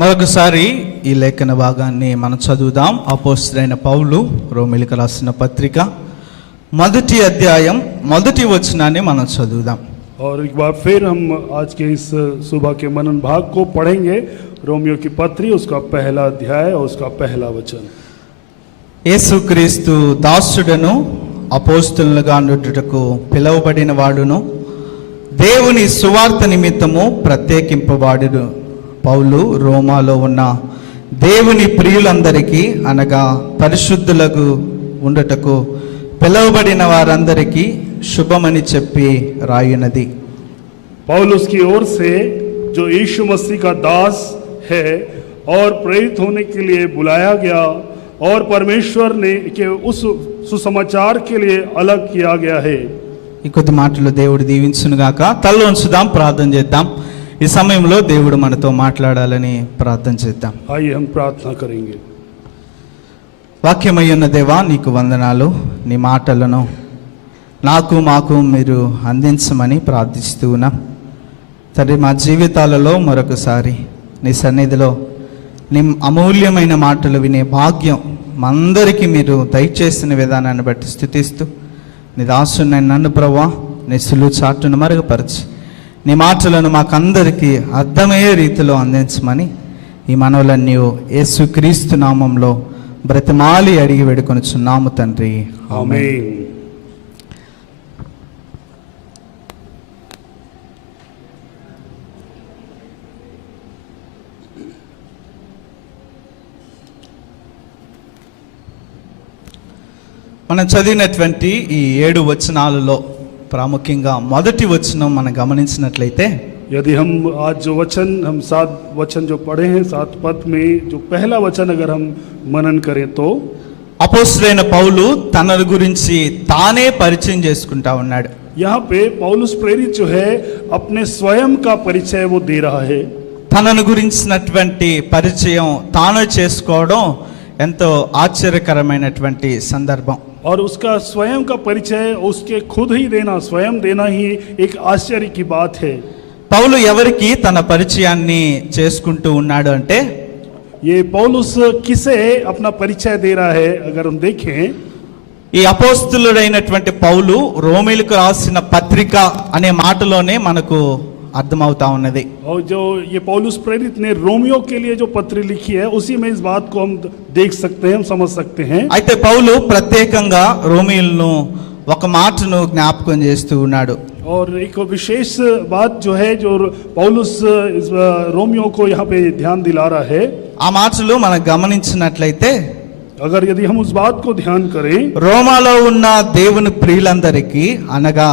మరొకసారి ఈ లేఖన భాగాన్ని మనం చదువుదాం. అపోస్తలుడైన పౌలు రోమీయులకు రాసిన పత్రిక 1వ అధ్యాయం 1వ వచనాన్ని మనం చదువుదాం. और एक बार फिर हम आज के इस सुबह के मनन भाग को पढ़ेंगे. रोमियो की पत्री उसका पहला अध्याय और उसका पहला वचन. యేసుక్రీస్తు దాసుడను అపోస్తలునిగా నుండుటకు పిలువబడిన వాడును దేవుని సువార్త నిమిత్తము ప్రత్యేకింపబడును పౌలు రోమాలో ఉన్న దేవుని ప్రియులందరికీ అనగా పరిశుద్ధులకు ఉండుటకు పిలువబడిన వారందరికీ శుభమని చెప్పి రాయునది. पौलुस की ओर से जो यीशु मसीह का दास है और प्रेरित होने के लिए बुलाया गया और परमेश्वर ने के उस सुसमाचार के लिए अलग किया गया है. ఈ కొద్ది మాటలు దేవుడు దీవించునుగాక. తలలో ఉంచుదాం, ప్రార్థన చేద్దాం. ఈ సమయంలో దేవుడు మనతో మాట్లాడాలని ప్రార్థన చేద్దాం. आइए हम प्रार्थना करेंगे. వాక్యమయ్యున్న దేవా, నీకు వందనాలు. నీ మాటలను నాకు మాకు మీరు అందించమని ప్రార్థిస్తూ ఉన్నాం తండ్రి. మా జీవితాలలో మరొకసారి నీ సన్నిధిలో నీ అమూల్యమైన మాటలు వినే భాగ్యం మా అందరికీ మీరు దయచేసిన విధానాన్ని బట్టి స్తుతిస్తూ నీ దాసుని నన్ను ప్రభువా నీ సులువు చాటును మరుగుపరచి నీ మాటలను మాకందరికీ అర్థమయ్యే రీతిలో అందించమని ఈ మనవులన్నీ యేసుక్రీస్తు నామంలో బ్రతిమాలి అడిగి వేడుకొనుచున్నాము తండ్రి, ఆమేన్. మనం చదివినటువంటి ఈ 7 వచనాలలో ప్రాముఖ్యంగా మొదటి వచనం మనం గమనించినట్లయితే, यदि हम आज जो वचन हम 7 वचन जो पढ़े हैं 7 पद में जो पहला वचन अगर हम मनन करें तो అపోస్తలుడైన పౌలు తన గురించి తానే పరిచయం చేసుకుంటా ఉన్నాడు. यहाँ पे पौलुस प्रेरित जो है अपने स्वयं का परिचय वो दे रहा है. తనను గురించినటువంటి పరిచయం తాను చేసుకోవడం ఎంతో ఆశ్చర్యకరమైనటువంటి సందర్భం. और उसका स्वयं का परिचय उसके खुद ही देना, स्वयं देना ही एक आश्चर्य की बात है. పౌలు ఎవరికి తన పరిచయాన్ని చేసుకుంటూ ఉన్నాడు అంటే, ये पौलुस किसे अपना परिचय दे रहा है अगर हम देखें, ఈ అపోస్తలుడైనటువంటి పౌలు రోమీయులకు రాసిన పత్రిక అనే మాటలోనే మనకు అర్థమవుతా ఉన్నది. और जो ये पौलुस प्रेरित ने रोमियो के लिए जो पत्र लिखी है उसी में इस बात को हम देख सकते हैं, हम समझ सकते हैं. అయితే పౌలు ప్రత్యేకంగా రోమీయులను ఒక మాటను జ్ఞాపకం చేస్తూ ఉన్నాడు. और एक विशेष बात जो है जो पौलुस इस रोमियो को यहाँ पे ध्यान दिला रहा है. ఆ మాటలు మనం గమనించినట్లయితే, अगर यदि हम उस बात को ध्यान करें, రోమాలో ఉన్న దేవుని ప్రియులందరికీ అనగా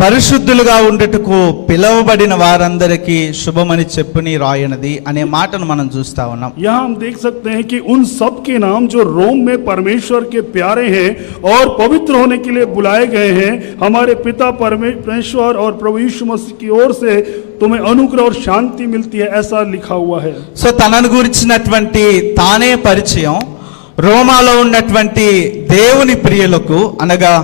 పరిశుద్ధులుగా ఉండుటకు పిలువబడిన వారందరికీ శుభమని చెప్పుని రాయనది అనే మాటను మనం చూస్తా ఉన్నాం. यहाँ हम देख सकते हैं कि उन सब के नाम जो रोम में परमेश्वर के प्यारे हैं और पवित्र होने के लिए बुलाए गए हैं, हमारे पिता परमेश्वर और प्रभु यीशु मसीह की ओर से तुम्हें अनुग्रह और शांति मिलती है, ऐसा लिखा हुआ है. సో తనను గురించినటువంటి తానే పరిచయం రోమాలో ఉన్నటువంటి దేవుని ప్రియులకు అనగా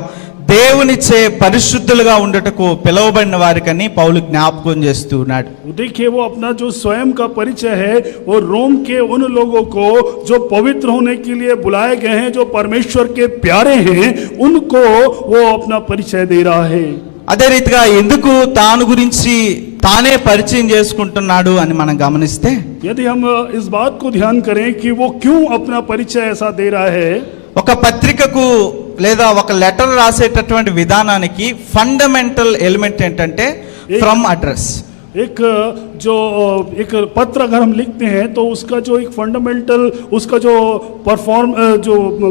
దేవునిచే పరిశుద్ధులుగా ఉండటకు పిలువబడిన వారికని పౌలు జ్ఞాపకం చేస్తూ ఉన్నాడు. देखिए वो अपना जो स्वयं का परिचय है वो रोम के उन लोगों को जो पवित्र होने के लिए बुलाए गए हैं, जो परमेश्वर के प्यारे हैं, उनको वो अपना परिचय दे रहा है. అదే రీతిగా ఎందుకు తాను గురించి తానే పరిచయం చేసుకుంటున్నాడు అని మనం గమనిస్తే, यदि हम इस बात को ध्यान करें कि वो क्यों अपना परिचय ऐसा दे रहा है, ఒక పత్రికకు లేదా ఒక లెటర్ రాసేటటువంటి విధానానికి ఫండమెంటల్ ఎలిమెంట్ ఏంటంటే ఫ్రమ్ అడ్రస్. एक जो एक पत्र अगर हम लिखते हैं तो उसका जो एक फंडामेंटल उसका जो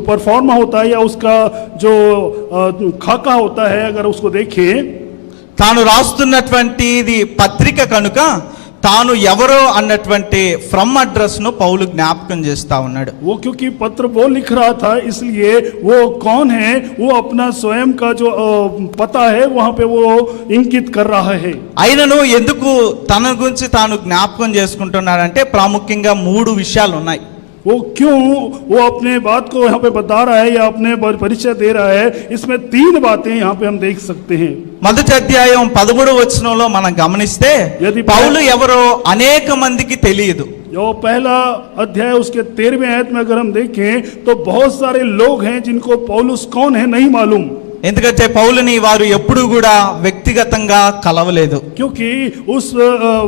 परफॉर्मा होता है या उसका जो खाका होता है, अगर उसको देखें, తాను రాస్తున్నటువంటిది పత్రిక కనుక తాను ఎవరో అన్నటువంటి ఫ్రమ్ అడ్రస్ ను పౌలు జ్ఞాపకం చేస్తా ఉన్నాడు. वो क्योंकि पत्र वो लिख रहा था इसलिए वो कौन है वो अपना स्वयं का जो पता है वहां पे वो इंकित कर रहा है. అయినను ఎందుకు తన గురించి తాను జ్ఞాపకం చేసుకుంటున్నాడంటే ప్రాముఖ్యంగా 3 విషయాలు ఉన్నాయి. वो क्यों वो अपने बात को यहाँ पे बता रहा है या अपने परिचय दे रहा है, इसमें 3 बातें यहाँ पे हम देख सकते हैं. మొదటి అధ్యాయం 13వ వచనంలో మనం గమనిస్తే यदि పౌలు ఎవరో అనేక మందికి తెలియదు. जो पहला अध्याय उसके 13वें आयत में अगर हम देखें तो बहुत सारे लोग हैं जिनको पौलुस कौन है नहीं मालूम, ఎందుకంటే పౌలుని వారు ఎప్పుడూ కూడా వ్యక్తిగతంగా కలవలేదు. क्योंकि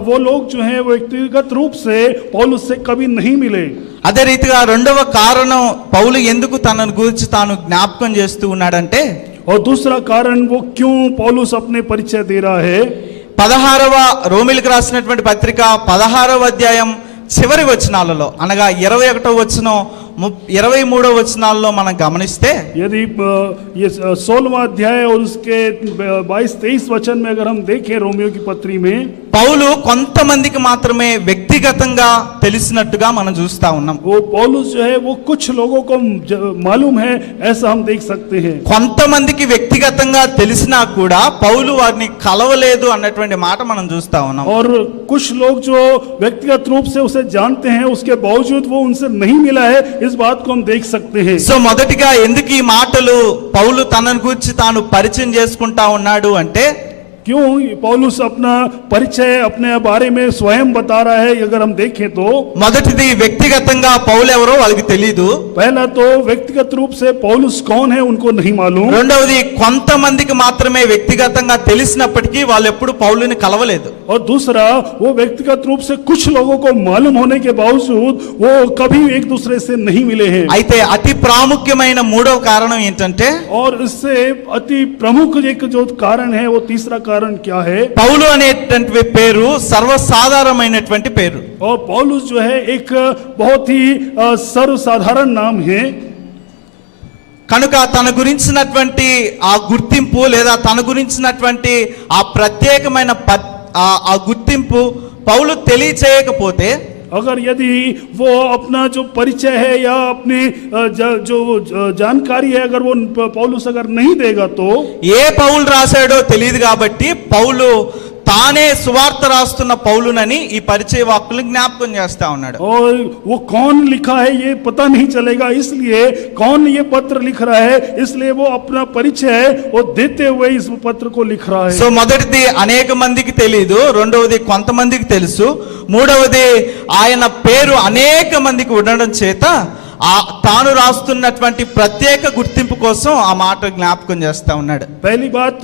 वो लोग जो हैं वो व्यक्तिगत रूप से पौलुस से कभी नहीं मिले. అదే రీతిగా రెండవ కారణం పౌలు ఎందుకు తనను గురించి తాను జ్ఞాపకం చేస్తూ ఉన్నాడంటే, और दूसरा कारण वो क्यों पौलुस अपने परिचय दे रहा है. 16వ రోమీలకు రాసినటువంటి పత్రిక 16వ అధ్యాయం చివరి వచనాలలో అనగా 21వ వచనం 23వ వచనాల్లో మనం గమనిస్తే, यदि ये 16वां अध्याय और उसके 22-23 वचन में अगर हम देखें रोमियो की पत्री में, పౌలు కొంతమందికి మాత్రమే వ్యక్తిగతంగా తెలిసినట్టుగా మనం చూస్తా ఉన్నాం. वो पौलुस जो है वो कुछ लोगों को मालूम है ऐसा हम देख सकते हैं. కొంతమందికి వ్యక్తిగతంగా తెలిసినా కూడా పౌలు వారిని కలవలేదు అన్నటువంటి మాట మనం చూస్తా ఉన్నాం. और कुछ लोग जो व्यक्तिगत रूप से उसे जानते हैं उसके बावजूद वो उनसे नहीं मिला है, इस बात को हम देख सकते हैं. సో మొదటిగా ఎందుకు ఈ మాటలు పౌలు తనను గురించి తాను పరిచయం చేసుకుంటా ఉన్నాడు అంటే, क्यों पौलुस अपना परिचय अपने बारे में स्वयं बता रहा है अगर हम देखें तो, మొదటిది వ్యక్తిగతంగా పౌలు ఎవరో వాళ్ళకి తెలియదు. पहला तो व्यक्तिगत रूप से पौलुस कौन है उनको नहीं मालूम. రెండవది కొంతమందికి మాత్రమే వ్యక్తిగతంగా తెలిసినప్పటికీ వాళ్ళు ఎప్పుడు పౌలుని కలవలేదు. और दूसरा वो व्यक्तिगत रूप से कुछ लोगों को मालूम होने के बावजूद वो कभी एक दूसरे से नहीं मिले हैं. అయితే అతి ప్రాముఖ్యమైన మూడవ కారణం ఏంటంటే, और इससे अति प्रमुख एक जो कारण है वो तीसरा कारण क्या है. పౌలు అనేటువంటి పేరు సర్వసాధారణమైనటువంటి పేరు. और पौलुस जो है एक बहुत ही सर्वसाधारण नाम है. కనుక తన గురించినటువంటి ఆ గుర్తింపు లేదా తన గురించినటువంటి ఆ ప్రత్యేకమైన ఆ గుర్తింపు పౌలు తెలియచేయకపోతే, अगर यदि वो अपना जो परिचय है या अपनी जो जानकारी है अगर वो पौलुस अगर नहीं देगा तो, ఏ పౌలు రాశాడో తెలియదు కాబట్టి పౌలు తానే సువార్త రాస్తున్న పౌలునని ఈ పరిచయ వాక్కులు జ్ఞాపకం చేస్తా ఉన్నాడు. और वो कौन लिखा है ये पता नहीं चलेगा, इसलिए कौन ये पत्र लिख रहा है इसलिए वो अपना परिचय वो देते हुए इस पत्र को लिख रहा है. సో మొదటిది అనేక మందికి తెలియదు, రెండవది కొంతమందికి తెలుసు, మూడవది ఆయన పేరు అనేక మందికి ఉండడం చేత తాను రాస్తున్నటువంటి ప్రత్యేక గుర్తింపు కోసం ఆ మాట జ్ఞాపకం చేస్తా ఉన్నాడు. पहली बात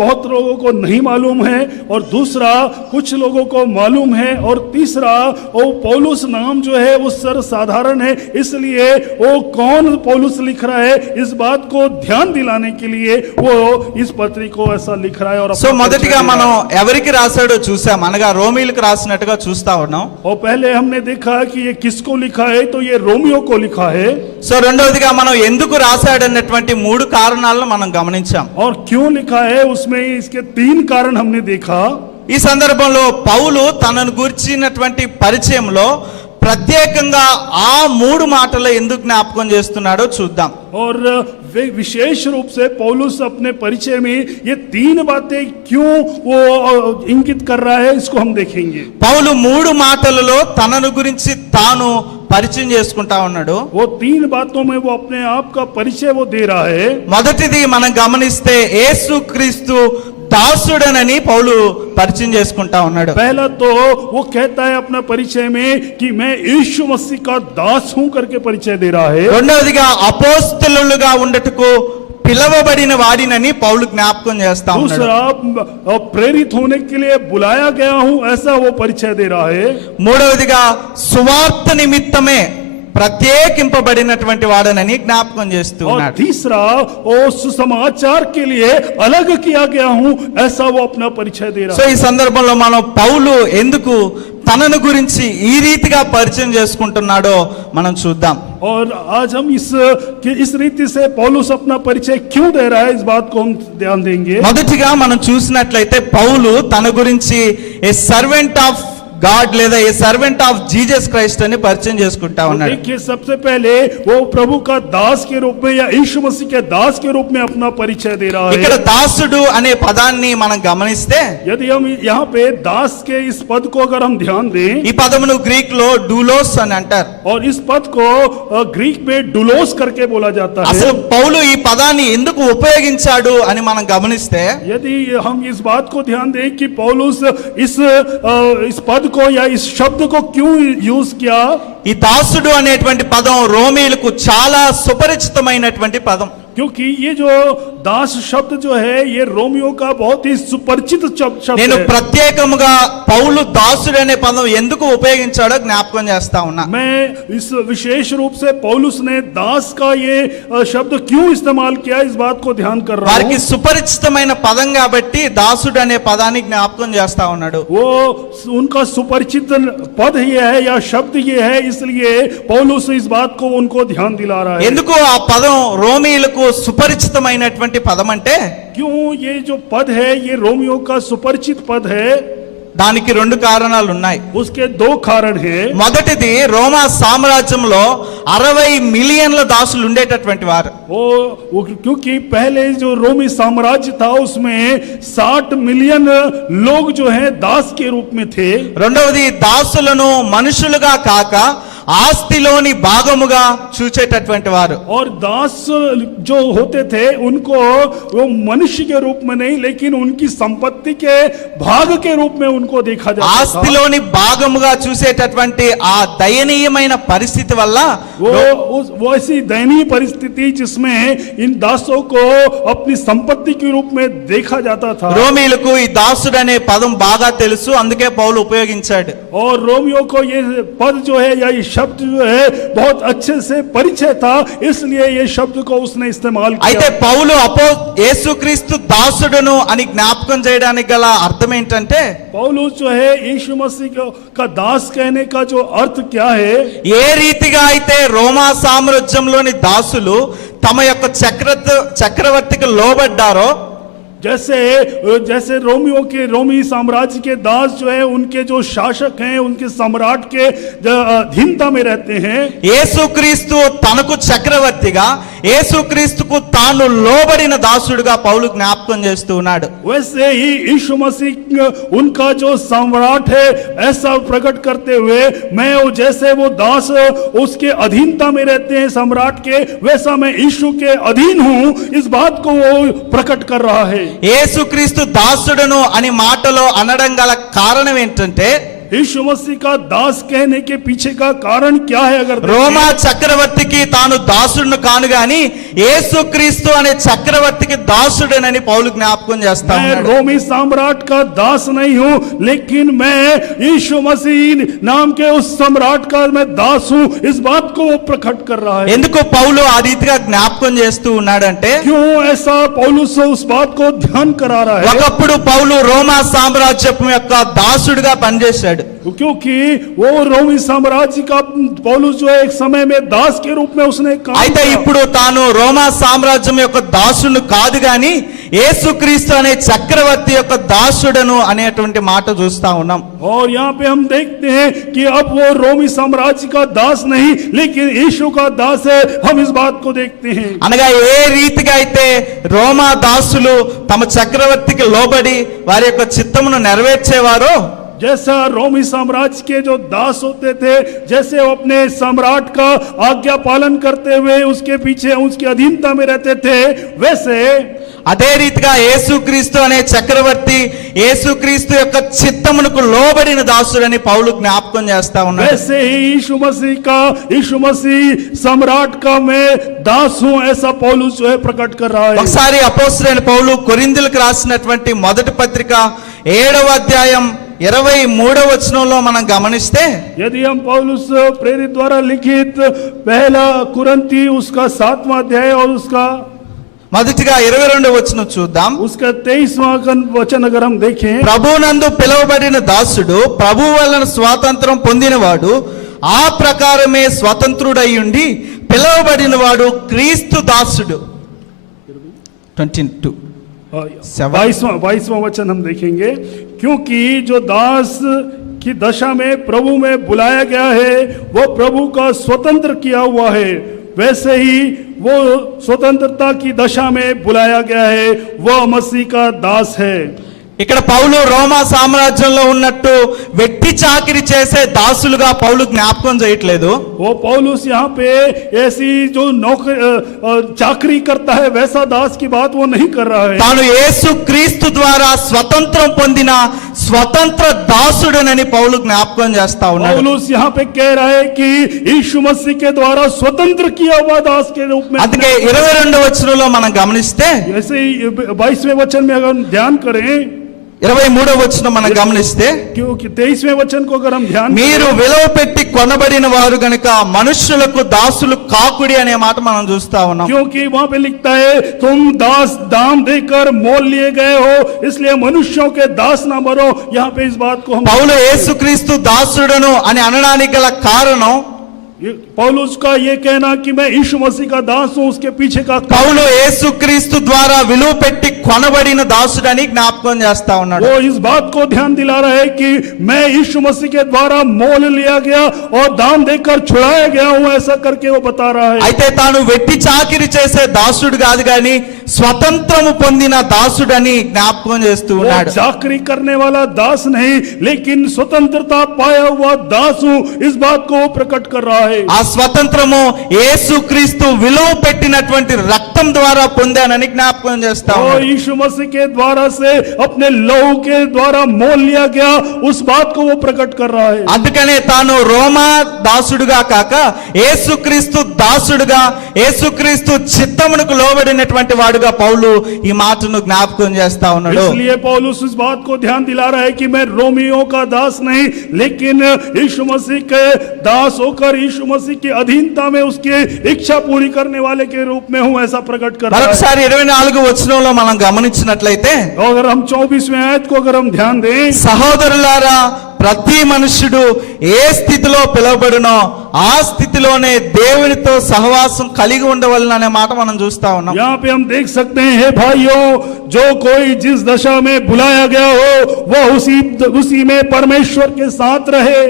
बहुत लोगों को नहीं मालूम है, और दूसरा कुछ लोगों को मालूम है, और तीसरा वो पौलुस नाम जो है वो सर्वसाधारण है, इसलिए वो कौन पौलुस लिख रहा है इस बात को ध्यान दिलाने के लिए वो इस पत्री को ऐसा लिख रहा है. और సో మొదటిగా మనం ఎవరికి రాశాడో చూసాం, అనగా రోమీయులకు రాసినట్టుగా చూస్తా ఉన్నాం. और पहले हमने देखा कि ये किसको लिखा है, तो ये रोमियो को लिखा है. సో రెండవదిగా మనం ఎందుకు రాశాడన్నటువంటి మూడు కారణాలను మనం గమనించాం. और क्यों लिखा है उसमें इसके 3 कारण हमने देखा. ఈ సందర్భంలో పౌలు తనను గురించినటువంటి పరిచయంలో ప్రత్యేకంగా ఆ మూడు మాటలు ఎందుకు జ్ఞాపకం చేస్తున్నాడో చూద్దాం. और विशेष रूप से पौलुस अपने परिचय में ये 3 बातें क्यों वो इंगित कर रहा है इसको हम देखेंगे. పౌలు మూడు మాటలలో తనను గురించి తాను పరిచయం చేసుకుంటా ఉన్నాడు. वो 3 बातों में वो अपने आप का परिचय वो दे रहा है. మొదటిది మనం గమనిస్తే యేసుక్రీస్తు దాసుడనని పౌలు పరిచయం చేసుకుంటా ఉన్నాడు. पहला तो वो कहता है अपना परिचय में कि मैं यीशु मसीह का दास हूं करके परिचय दे रहा है. రెండవదిగా అపోస్తలులుగా ఉండటకు పిలవబడిన వాడినని పౌలు జ్ఞాపకం చేస్తా ఉన్నాడు. दूसरा प्रेरित होने के लिए बुलाया गया हूं ऐसा वो परिचय दे रहा है. మూడవదిగా సువార్త నిమిత్తమే ప్రత్యేకింపబడినటువంటి వాడనని జ్ఞాపకం చేస్తూ और ఉన్నాడు. तीसरा वो सुसमाचार के लिए अलग किया गया हूं ऐसा वो अपना परिचय दे रहा సో है. ఈ సందర్భంలో మనం పౌలు ఎందుకు తనను గురించి ఈ రీతిగా పరిచయం చేసుకుంటున్నాడో మనం చూద్దాం. और आज हम इस रीति से पौलुस अपना परिचय क्यों दे रहा है इस बात को हम ध्यान देंगे. మొదటిగా మనం చూసినట్లయితే పౌలు తన గురించి ఏ సర్వెంట్ ఆఫ్ గాడ్ లేదా ఏ సర్వెంట్ ఆఫ్ జీసస్ క్రైస్ట్ అని పరిచయం చేసుకుంటా ఉన్నాడు. देखिए सबसे पहले वो प्रभु का दास के रूप में या यीशु मसीह के दास के रूप में अपना परिचय दे रहा ఇక్కడ है. దాసుడు అనే పదాన్ని మనం గమనిస్తే यदि हम यहाँ पे दास के इस पद को अगर हम ध्यान दें, ఈ పదమును గ్రీక్ లో డూలోస్ అని అంటారు. और इस पद को ग्रीक में डुलोस करके बोला जाता है. అసలు పౌలు ఈ పదాన్ని ఎందుకు ఉపయోగించాడు అని మనం గమనిస్తే यदि हम इस बात को ध्यान दें कि पौलुस इस पद को या इस शब्द को क्यों यूज किया? ఈ దాసుడు అనేటువంటి పదం రోమీలకు చాలా సుపరిచితమైనటువంటి పదం. क्योंकि ये जो दास शब्द जो है ये रोमियो का बहुत ही सुपरिचित शब्द నేను है। ప్రత్యేకముగా పౌలు దాసుడు అనే పదం ఎందుకు ఉపయోగించాడో జ్ఞాపకం చేస్తా ఉన్నా. मैं इस विशेष रूप से पौलुस ने दास का ये शब्द क्यों इस्तेमाल किया इस बात को ध्यान कर रहा వారికి हूँ। సుపరిచితమైన పదం కాబట్టి దాసుడు అనే పదాన్ని జ్ఞాపకం చేస్తా ఉన్నాడు. वो उनका सुपरिचित पद ये है या शब्द ये है, इसलिए पौलुस इस बात को उनको ध्यान दिला रहा है। ఎందుకు ఆ పదం రోమీయులకు సుపరిచితమైనటువంటి పదం అంటే क्यों ये जो पद है ये रोमियो का सुपरिचित पद है? దానికి రెండు కారణాలు ఉన్నాయి. उसके दो कारण हैं। మొదటిది, రోమా సామ్రాజ్యంలో 60 మిలియన్ల దాసులు ఉండేటటువంటి వారు. वो क्योंकि पहले जो रोमी साम्राज्य था उसमें 60 मिलियन लोग जो हैं दास के रूप में थे। రెండవది, దాసులను మనుషులుగా కాక ఆస్తిలోని భాగముగా చూచేటటువంటి వారు. और दास जो होते थे उनको वो मनुष्य के रूप में नहीं लेकिन उनकी संपत्ति के भाग के रूप में उनको देखा जाता था। ఆస్తిలోని భాగముగా చూసేటటువంటి ఆ దయనీయమైన పరిస్థితి వల్ల वो ऐसी दयनीय परिस्थिति जिसमें इन दासों को अपनी संपत्ति के रूप में देखा जाता था। రోమీలకు ఈ దాసుడు అనే పదం బాగా తెలుసు, అందుకే పౌలు ఉపయోగించాడు. और रोमियो को ये पद जो है या ये शब्द जो है बहुत अच्छे से परिचय था, इसलिए ये शब्द को उसने इस्तेमाल అయితే किया। పౌలు యేసుక్రీస్తు దాసుడును అని జ్ఞాపకం చేయడానికి గల అర్థం ఏంటంటే, पौलुस जो है यीशु मसीह का दास कहने का जो अर्थ क्या है? ఏ రీతిగా అయితే రోమా సామ్రాజ్యంలోని దాసులు తమ యొక్క చక్రవర్తికి లోబడ్డారో, जैसे रोमी साम्राज्य के दास जो है उनके जो शासक हैं उनके सम्राट के अधीनता में रहते हैं, యేసుక్రీస్తు తనకు చక్రవర్తిగా యేసుక్రీస్తుకు తాను లోబడిన దాసుడుగా పౌలు జ్ఞాపకం చేస్తూ ఉన్నాడు. वैसे ही यीशु मसीह उनका जो सम्राट है ऐसा प्रकट करते हुए मैं जैसे वो दास उसके अधीनता में रहते हैं सम्राट के, वैसा मैं यीशु के अधीन हूं, इस बात को वो प्रकट कर रहा है। యేసుక్రీస్తు దాసుడును అని మాటలో అనడం గల కారణం ఏంటంటే, यीशु मसीह का दास कहने के पीछे का कारण क्या है? अगर రోమా చక్రవర్తికి తాను దాసుడును కాను గాని యేసుక్రీస్తు అనే చక్రవర్తికి దాసుడనని పౌలు జ్ఞాపకం చేస్తా मैं ఉన్నాడు. रोमी सम्राट का दास नहीं हूं लेकिन मैं यीशु मसीह नाम के उस सम्राट का मैं दास हूं, इस बात को वो प्रकट कर रहा है। ఎందుకు పౌలు ఆ రీతిగా జ్ఞాపకం చేస్తూ ఉన్నాడంటే, क्यों ऐसा पौलुस उस बात को ध्यान करा रहा है? ఒకప్పుడు పౌలు రోమా సామ్రాజ్యం యొక్క దాసుడుగా పనిచేశాడు. क्योंकि वो रोमी साम्राज्य का पौलुस जो है एक समय में दास के रूप में उसने काम అయితే किया। ఇప్పుడు తాను రోమా సామ్రాజ్యం యొక్క దాసుడు కాదు గాని యేసుక్రీస్తు అనే చక్రవర్తి యొక్క దాసుడను అనేటువంటి మాట చూస్తా ఉన్నాం. और यहाँ पे हम देखते हैं कि अब वो रोमी साम्राज्य का दास नहीं लेकिन यीशु का दास है, हम इस बात को देखते हैं। అనగా ఏ రీతిగా అయితే రోమా దాసులు తమ చక్రవర్తికి లోబడి వారి యొక్క చిత్తమును నెరవేర్చేవారో, जैसा रोमी साम्राज्य के जो दास होते थे, जैसे वो अपने सम्राट का आज्ञा पालन करते हुए उसके पीछे उसकी अधीनता में रहते थे, वैसे అదే రీతిగా యేసుక్రీస్తు అనే చక్రవర్తి యేసుక్రీస్తు యొక్క చిత్తమునకు లోబడిన దాసుడని పౌలు జ్ఞాపకం చేస్తా ఉన్నాడు. वैसे ही यीशु मसीह सम्राट का मैं दास हूं, ऐसा पौलुस जो है प्रकट कर रहा है। ఒకసారి అపోస్తలుడైన పౌలు కొరింథీయులకు రాసినటువంటి మొదటి పత్రిక 7వ అధ్యాయం 23వ వచనంలో మనం గమనిస్తే, यदि हम पौलुस प्रेरित द्वारा लिखित पहला कुरिन्थी उसका 7वां अध्याय और उसका మొదటిగా 22వ వచనం చూద్దాం. उसका 23वां वचन अगर हम देखें, ప్రభునందు పిలువబడిన దాసుడు ప్రభు వలన స్వాతంత్రం పొందినవాడు ఆ ప్రకారమే స్వతంత్రుడయ్యుండి పిలువబడిన వాడు క్రీస్తు దాసుడు. 22 22वां वचन हम देखेंगे, क्योंकि जो दास की दशा में प्रभु में बुलाया गया है वो प्रभु का स्वतंत्र किया हुआ है, वैसे ही वो स्वतंत्रता की दशा में बुलाया गया है, वह मसीह का दास है। ఇక్కడ పౌలు రోమా సామ్రాజ్యంలో ఉన్నట్టు వెట్టి చాకిరి చేసే దాసులుగా పౌలు జ్ఞాపకం చేయట్లేదు. वो पौलुस यहाँ पे ऐसी जो नौकरी चाकरी करता है वैसा दास की बात वो नहीं कर रहा है. తాను యేసు క్రీస్తు ద్వారా స్వతంత్రం పొందిన స్వతంత్ర దాసుడనని పౌలు జ్ఞాపకం చేస్తా ఉన్నాడు. पौलुस यहाँ पे कह रहा है कि यीशु मसीह के द्वारा स्वतंत्र किया हुआ दास के रूप में. అందుకే 22వ వచనంలో మనం గమనిస్తే, ऐसे ही 22वें वचन में अगर हम ध्यान करें, 23వ వచనం మనం గమనిస్తే, क्योंकि 23वें वचन को अगर हम ध्यान మీరు విలువ పెట్టి కొనబడిన వారు గనుక మనుష్యులకు దాసులు కాకుడి అనే మాట మనం చూస్తా ఉన్నాం. क्योंकि वहां पे लिखता है तुम दास दाम देकर मोल लिए गए हो, इसलिए मनुष्यों के दास ना बनो. यहाँ पे इस बात को हम పౌలు యేసుక్రీస్తు దాసుడను అని అనడానికి గల కారణం, पौलुस का ये कहना कि मैं यीशु मसीह का दास हूं, उसके पीछे का పౌలు యేసుక్రీస్తు ద్వారా విలువ పెట్టి కొనబడిన దాసుడని జ్ఞాపకం చేస్తా ఉన్నాడు. वो इस बात को ध्यान दिला रहा है कि मैं यीशु मसीह के द्वारा मोल लिया गया और दाम देकर छुड़ाया गया हूं, ऐसा करके वो बता रहा है. అయితే తాను వెట్టి చాకిరి చేసే దాసుడు కాదు గాని స్వతంత్రము పొందిన దాసుడని జ్ఞాపకం చేస్తూ वो ఉన్నాడు. चाकरी करने वाला दास नहीं, लेकिन स्वतंत्रता पाया हुआ दास हूं, इस बात को वो प्रकट कर रहा है. ఆ స్వతంత్రము యేసుక్రీస్తు విలువ పెట్టినటువంటి రక్తం ద్వారా పొందానని జ్ఞాపకం చేస్తా और ఉన్నాడు. यीशु मसीह के द्वारा से अपने लहू के द्वारा मोल लिया गया, उस बात को वो प्रकट कर रहा है. అందుకనే తాను రోమా దాసుడుగా కాక యేసుక్రీస్తు దాసుడుగా, యేసుక్రీస్తు చిత్తమునకు లోబడినటువంటి వాడుగా పౌలు ఈ మాటను జ్ఞాపకం చేస్తా ఉన్నాడు. इसलिए पौलुस इस बात को ध्यान दिला रहा है कि मैं रोमियों का दास नहीं, लेकिन यीशु मसीह के दास होकर यीशु मसीह की अधीनता में उसकी इच्छा पूरी करने वाले के रूप में हूं, ऐसा प्रकट कर रहा है. మరొకసారి 24వ వచనంలో మనం గమనించినట్లయితే, अगर हम 24वें आयत को अगर हम ध्यान दें, సహోదరులారా ప్రతి మనుష్యుడు ఏ స్థితిలో పిలువబడినో ఆ స్థితిలోనే దేవునితో సహవాసం కలిగి ఉండవలన అనే మాట మనం చూస్తా ఉన్నాం. यहाँ पे हम देख सकते हैं, हे भाइयों, जो कोई जिस दशा में बुलाया गया हो वह उसी में परमेश्वर के साथ रहे.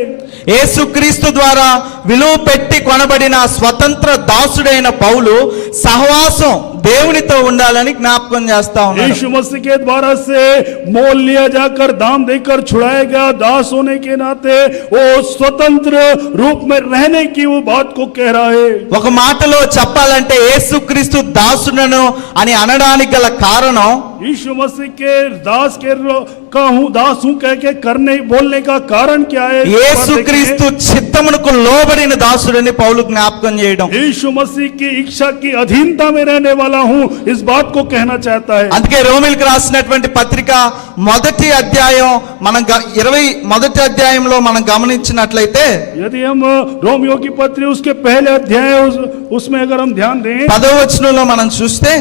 యేసుక్రీస్తు ద్వారా విలువ పెట్టి కొనబడిన స్వతంత్ర దాసుడైన పౌలు సహవాసం దేవునితో ఉండాలని జ్ఞాపకం చేస్తా ఉన్నాడు. यीशु मसीह के द्वारा से मोल लिया जाकर दाम देकर छुड़ाया गया दास होने के नाते वो स्वतंत्र रूप में रहने की वो बात को कह रहा है. ఒక మాటలో చెప్పాలంటే యేసుక్రీస్తు దాసుడను అని అనడానికి గల కారణం, यीशु मसीह के दास के का हूँ दास हूँ कह के करने बोलने का कारण क्या है? యేసుక్రీస్తు చిత్తమునకు లోబడిన దాసుడని పౌలు జ్ఞాపకం చేయడం. यीशु मसीह की इच्छा की अधीनता में रहने वाला हूँ, इस बात को कहना चाहता है. అందుకే రోమిలకు రాసినటువంటి పత్రిక 1వ అధ్యాయం మనం 21వ అధ్యాయంలో మనం గమనించినట్లయితే, यदि हम रोमियो की पत्री उसके पहले अध्याय उसमें अगर हम ध्यान दें, 10వ వచనంలో మనం చూస్తే,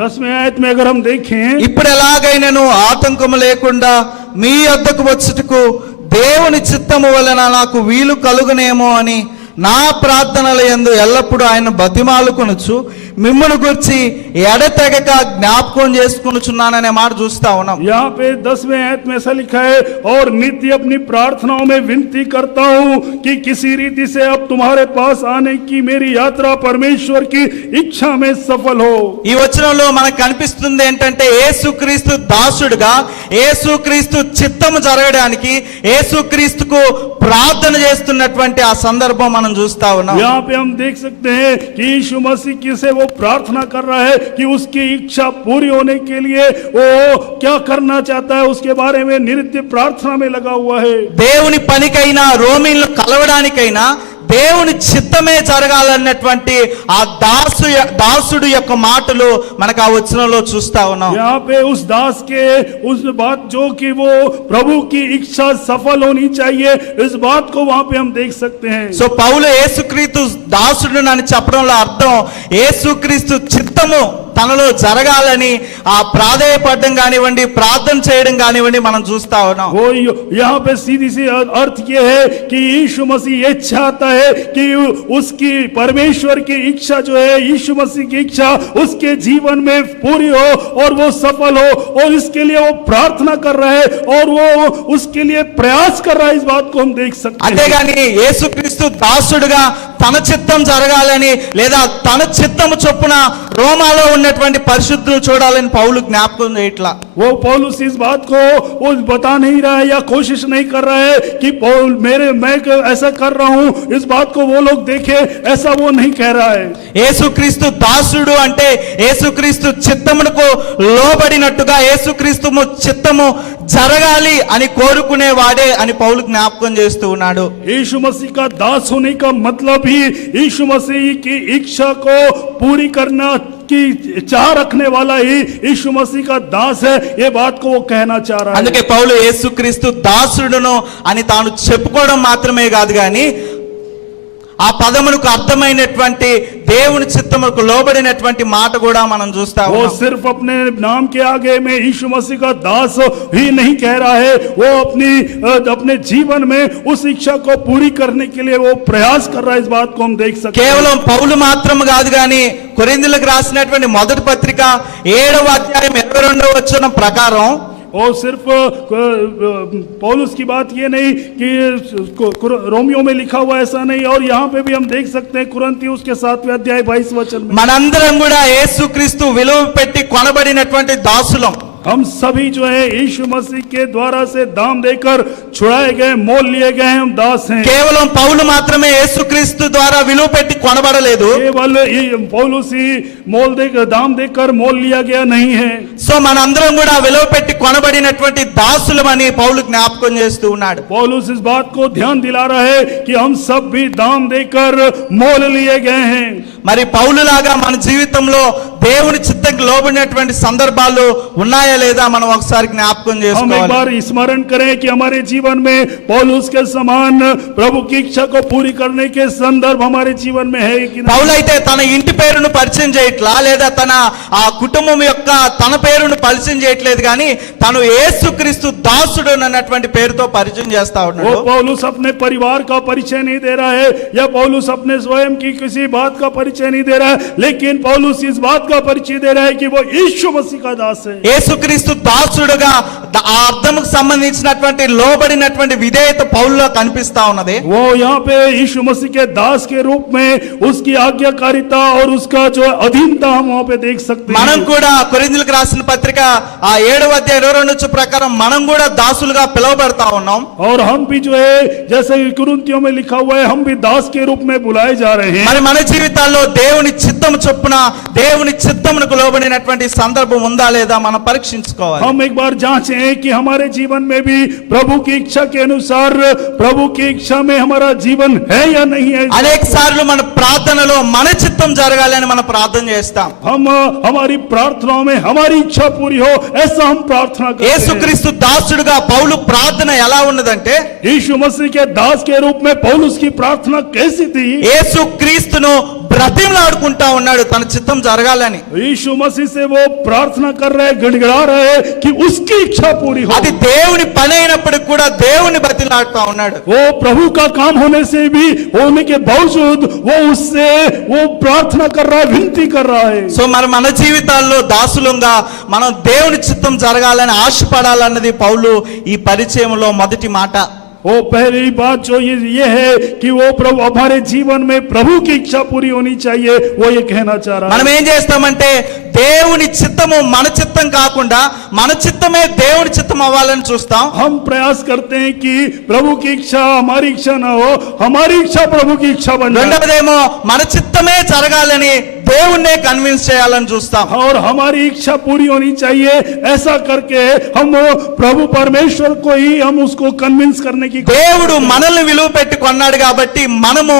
10वें आयत में अगर हम देखें, ఇప్పుడు ఎలాగైనాను ఆటంకము లేకుండా మీ యొద్దకు వచ్చుటకు దేవుని చిత్తము వలన నాకు వీలు కలుగునేమో అని నా ప్రార్థనల యందు ఎల్లప్పుడూ ఆయన బతిమాలుకొనుచు మిమ్మును గురించి ఎడతెగక జ్ఞాపకం చేసుకొనుచున్నాననే మాట చూస్తా ఉన్నాం. यहाँ पे 10वें आयत में ऐसा लिखा है, और नित्य अपनी प्रार्थनाओं में विनती करता हूँ कि किसी रीति से अब तुम्हारे पास आने की मेरी यात्रा परमेश्वर की इच्छा में सफल हो. ఈ వచనంలో మనకు కనిపిస్తుంది ఏంటంటే, యేసుక్రీస్తు దాసుడుగా యేసుక్రీస్తు చిత్తము జరగడానికి యేసుక్రీస్తుకు ప్రార్థన చేస్తున్నటువంటి ఆ సందర్భం మనం చూస్తా ఉన్నాం. यहाँ पे हम देख सकते हैं कि यीशु मसीह की से वो प्रार्थना कर रहा है कि उसकी इच्छा पूरी होने के लिए वो क्या करना चाहता है, उसके बारे में नित्य प्रार्थना में लगा हुआ है. దేవుని పనికైనా రోమీలను కలవడానికైనా దేవుని చిత్తమే జరగాలన్నటువంటి ఆ దాసుడు యొక్క మాటలు మనకు ఆ వచనంలో చూస్తా ఉన్నాం. यहाँ पे उस दास के उस बात जो कि वो प्रभु की इच्छा सफल होनी चाहिए, इस बात को वहां पे हम देख सकते हैं. సో పౌలు యేసుక్రీస్తు దాసుడు అని చెప్పడంలో అర్థం, యేసుక్రీస్తు చిత్తము తనలో జరగాలని ఆ ప్రాధేయపడడం కానివ్వండి, ప్రార్థన చేయడం కానివ్వండి మనం చూస్తా ఉన్నాం. वो यहाँ पे सीधी सी अर्थ ये है कि यीशु मसीह ये चाहता है कि उसकी परमेश्वर की इच्छा जो है, यीशु मसीह की इच्छा उसके जीवन में पूरी हो और वो सफल हो, और इसके लिए वो प्रार्थना कर रहा है और वो उसके लिए प्रयास कर रहा है. इस बात को हम देख सकते हैं. అంతేగాని యేసుక్రీస్తు దాసుడుగా తన చిత్తం జరగాలని లేదా తన చిత్తము చొప్పున రోమాలో ఉన్నటువంటి పరిశుద్ధులు చూడాలని పౌలు జ్ఞాపకం చేయట్లా. वो पौलुस इस बात को वो बता नहीं रहा है या कोशिश नहीं कर रहा है कि मैं ऐसा कर रहा हूं, इस बात को वो लोग देखे, ऐसा वो नहीं कह रहा है। యేసుక్రీస్తు దాసుడు అంటే యేసుక్రీస్తు చిత్తమునకు లోబడినట్టుగా యేసుక్రీస్తు చిత్తము జరగాలి అని కోరుకునే వాడే అని పౌలు జ్ఞాపకం చేస్తూ ఉన్నాడు. यीशु मसीह का दास होने का मतलब ही यीशु मसीह की इच्छा को पूरी करना की चाह रखने वाला ही यीशु मसीह का दास है, ये बात को वो कहना चाह रहा है। అందుకే పౌలు యేసుక్రీస్తు దాసుడును అని తాను చెప్పుకోవడం మాత్రమే కాదు కానీ ఆ పదమునకు అర్థమైనటువంటి దేవుని చిత్తమునకు లోబడినటువంటి మాట కూడా మనం చూస్తాం. वो सिर्फ अपने नाम के आगे में यीशु मसीह का दास ही नहीं कह रहा है, वो अपने जीवन में उस इच्छा को पूरी करने के लिए वो प्रयास कर रहा है। इस बात को हम देख सकते हैं। కేవలం పౌలు మాత్రం కాదు కానీ కొరింథీయులకు రాసినటువంటి మొదటి పత్రిక 7వ అధ్యాయం 22వ వచనం ప్రకారం और सिर्फ पौलुस की बात ये नहीं कि रोमियो में लिखा हुआ ऐसा नहीं, और यहाँ पे भी हम देख सकते हैं कुरिन्थियों के 7वें अध्याय 22 वचन में మనందరం కూడా యేసుక్రీస్తు విలువ పెట్టి కొనబడినటువంటి దాసులం. हम सभी जो है यीशु मसीह के द्वारा से दाम देकर छुड़ाए गए, मोल लिए गए, हम दास हैं। కేవలం పౌలు మాత్రమే యేసుక్రీస్తు ద్వారా విలువ పెట్టి కొనబడలేదు. केवल पौलुस ही दाम देकर मोल लिया गया नहीं है। సో మనందరం కూడా విలువ పెట్టి కొనబడినటువంటి దాసులమని పౌలు జ్ఞాపకం చేస్తూ ఉన్నాడు. पौलुस इस बात को ध्यान दिला रहा है कि हम सब भी दाम देकर मोल लिए गए हैं। మరి పౌలులాగా మన జీవితంలో దేవుని చిత్తానికి లోబడినటువంటి సందర్భాలు ఉన్నాయా లేదా మనం ఒకసారి జ్ఞాపకం हम एक చేసుకోవాలి. बार स्मरण करें कि हमारे जीवन में पौलुस के समान प्रभु की इच्छा को पूरी करने के संदर्भ हमारे जीवन में है कि नहीं। పౌలు అయితే తన ఇంటి పేరును పరిచయం చేయట్లా, లేదా తన ఆ కుటుంబం యొక్క తన పేరును పరిచయం చేయట్లేదు, కానీ తను యేసుక్రీస్తు దాసుడు అన్నటువంటి పేరుతో పరిచయం చేస్తా वो ఉన్నాడు. पौलुस अपने परिवार का परिचय नहीं दे रहा है, या पौलुस अपने स्वयं की किसी बात का परिचय नहीं दे रहा है, लेकिन पौलुस इस बात का परिचय दे रहा है कि वो यीशु मसीह का दास है। యేసుక్రీస్తు దాసుడుగా ఆ అర్థముకు సంబంధించినటువంటి లోబడినటువంటి విధేయత పౌలులో కనిపిస్తా ఉన్నది. वो यहाँ पे यीशु मसीह के दास के रूप में उसकी आज्ञाकारिता और उसका जो अधीनता हम वहाँ पे देख सकते మనం हैं। కూడా కొరింథీయులకు రాసిన పత్రిక ఆ 7వ అధ్యాయం 22 ప్రకారం మనం కూడా దాసులుగా పిలువబడతా ఉన్నాం. और हम भी जो है जैसे कुरिन्थियों में लिखा हुआ है, हम भी दास के रूप में बुलाए जा रहे हैं। మరి మన జీవితాల్లో దేవుని చిత్తము చొప్పున దేవుని చిత్తమునకు లోబడినటువంటి సందర్భం ఉందా లేదా మనం పరీక్షించుకోవాలి. हम एक बार जांचें कि हमारे जीवन में भी प्रभु की इच्छा के अनुसार प्रभु की इच्छा में हमारा जीवन है या नहीं है। అనేక సార్లు మన ప్రార్థనలో మన చిత్తం జరగాలని మనం ప్రార్థన చేస్తాం. हम हमारी प्रार्थनाओं में हमारी इच्छा पूरी हो, ऐसा हम प्रार्थना करते हैं। యేసుక్రీస్తు దాసుడుగా పౌలు ప్రార్థన ఎలా ఉన్నదంటే यीशु मसीह के दास के रूप में पौलुस की प्रार्थना कैसी थी? యేసుక్రీస్తును బ్రతిమలాడుకుంటా ఉన్నాడు తన చిత్తం జరగాలని. यीशु मसीह से वो प्रार्थना कर रहे, गिड़गिड़ा रहे कि उसकी इच्छा पूरी हो। అది దేవుని పని అయినప్పటికీ కూడా దేవుని బతిలాడుతా ఉన్నాడు. वो प्रभु का काम होने से भी, होने के बावजूद वो उससे वो प्रार्थना कर रहा है, विनती कर रहा है। సో మరి మన జీవితాల్లో దాసులంగా మనం దేవుని చిత్తం జరగాలని ఆశపడాలన్నది పౌలు ఈ పరిచయంలో మొదటి మాట. वो पहली बात जो ये है कि वो प्रभु हमारे जीवन में प्रभु की इच्छा पूरी होनी चाहिए, वो ये कहना चाह रहा మనం है। ఏం చేస్తామంటే దేవుని చిత్తము మన చిత్తం కాకుండా మన చిత్తమే దేవుని చిత్తం అవ్వాలని చూస్తాం. हम प्रयास करते हैं कि प्रभु की इच्छा हमारी इच्छा ना हो, हमारी इच्छा प्रभु की इच्छा बन जाए। రెండవదేమో మన చిత్తమే జరగాలని దేవుణ్ణే కన్విన్స్ చేయాలని చూస్తాం. और हमारी इच्छा पूरी होनी चाहिए, ऐसा करके हम प्रभु परमेश्वर को ही हम उसको कन्विंस करने की। దేవుడు మనల్ని విలువ పెట్టి కొన్నాడు కాబట్టి మనము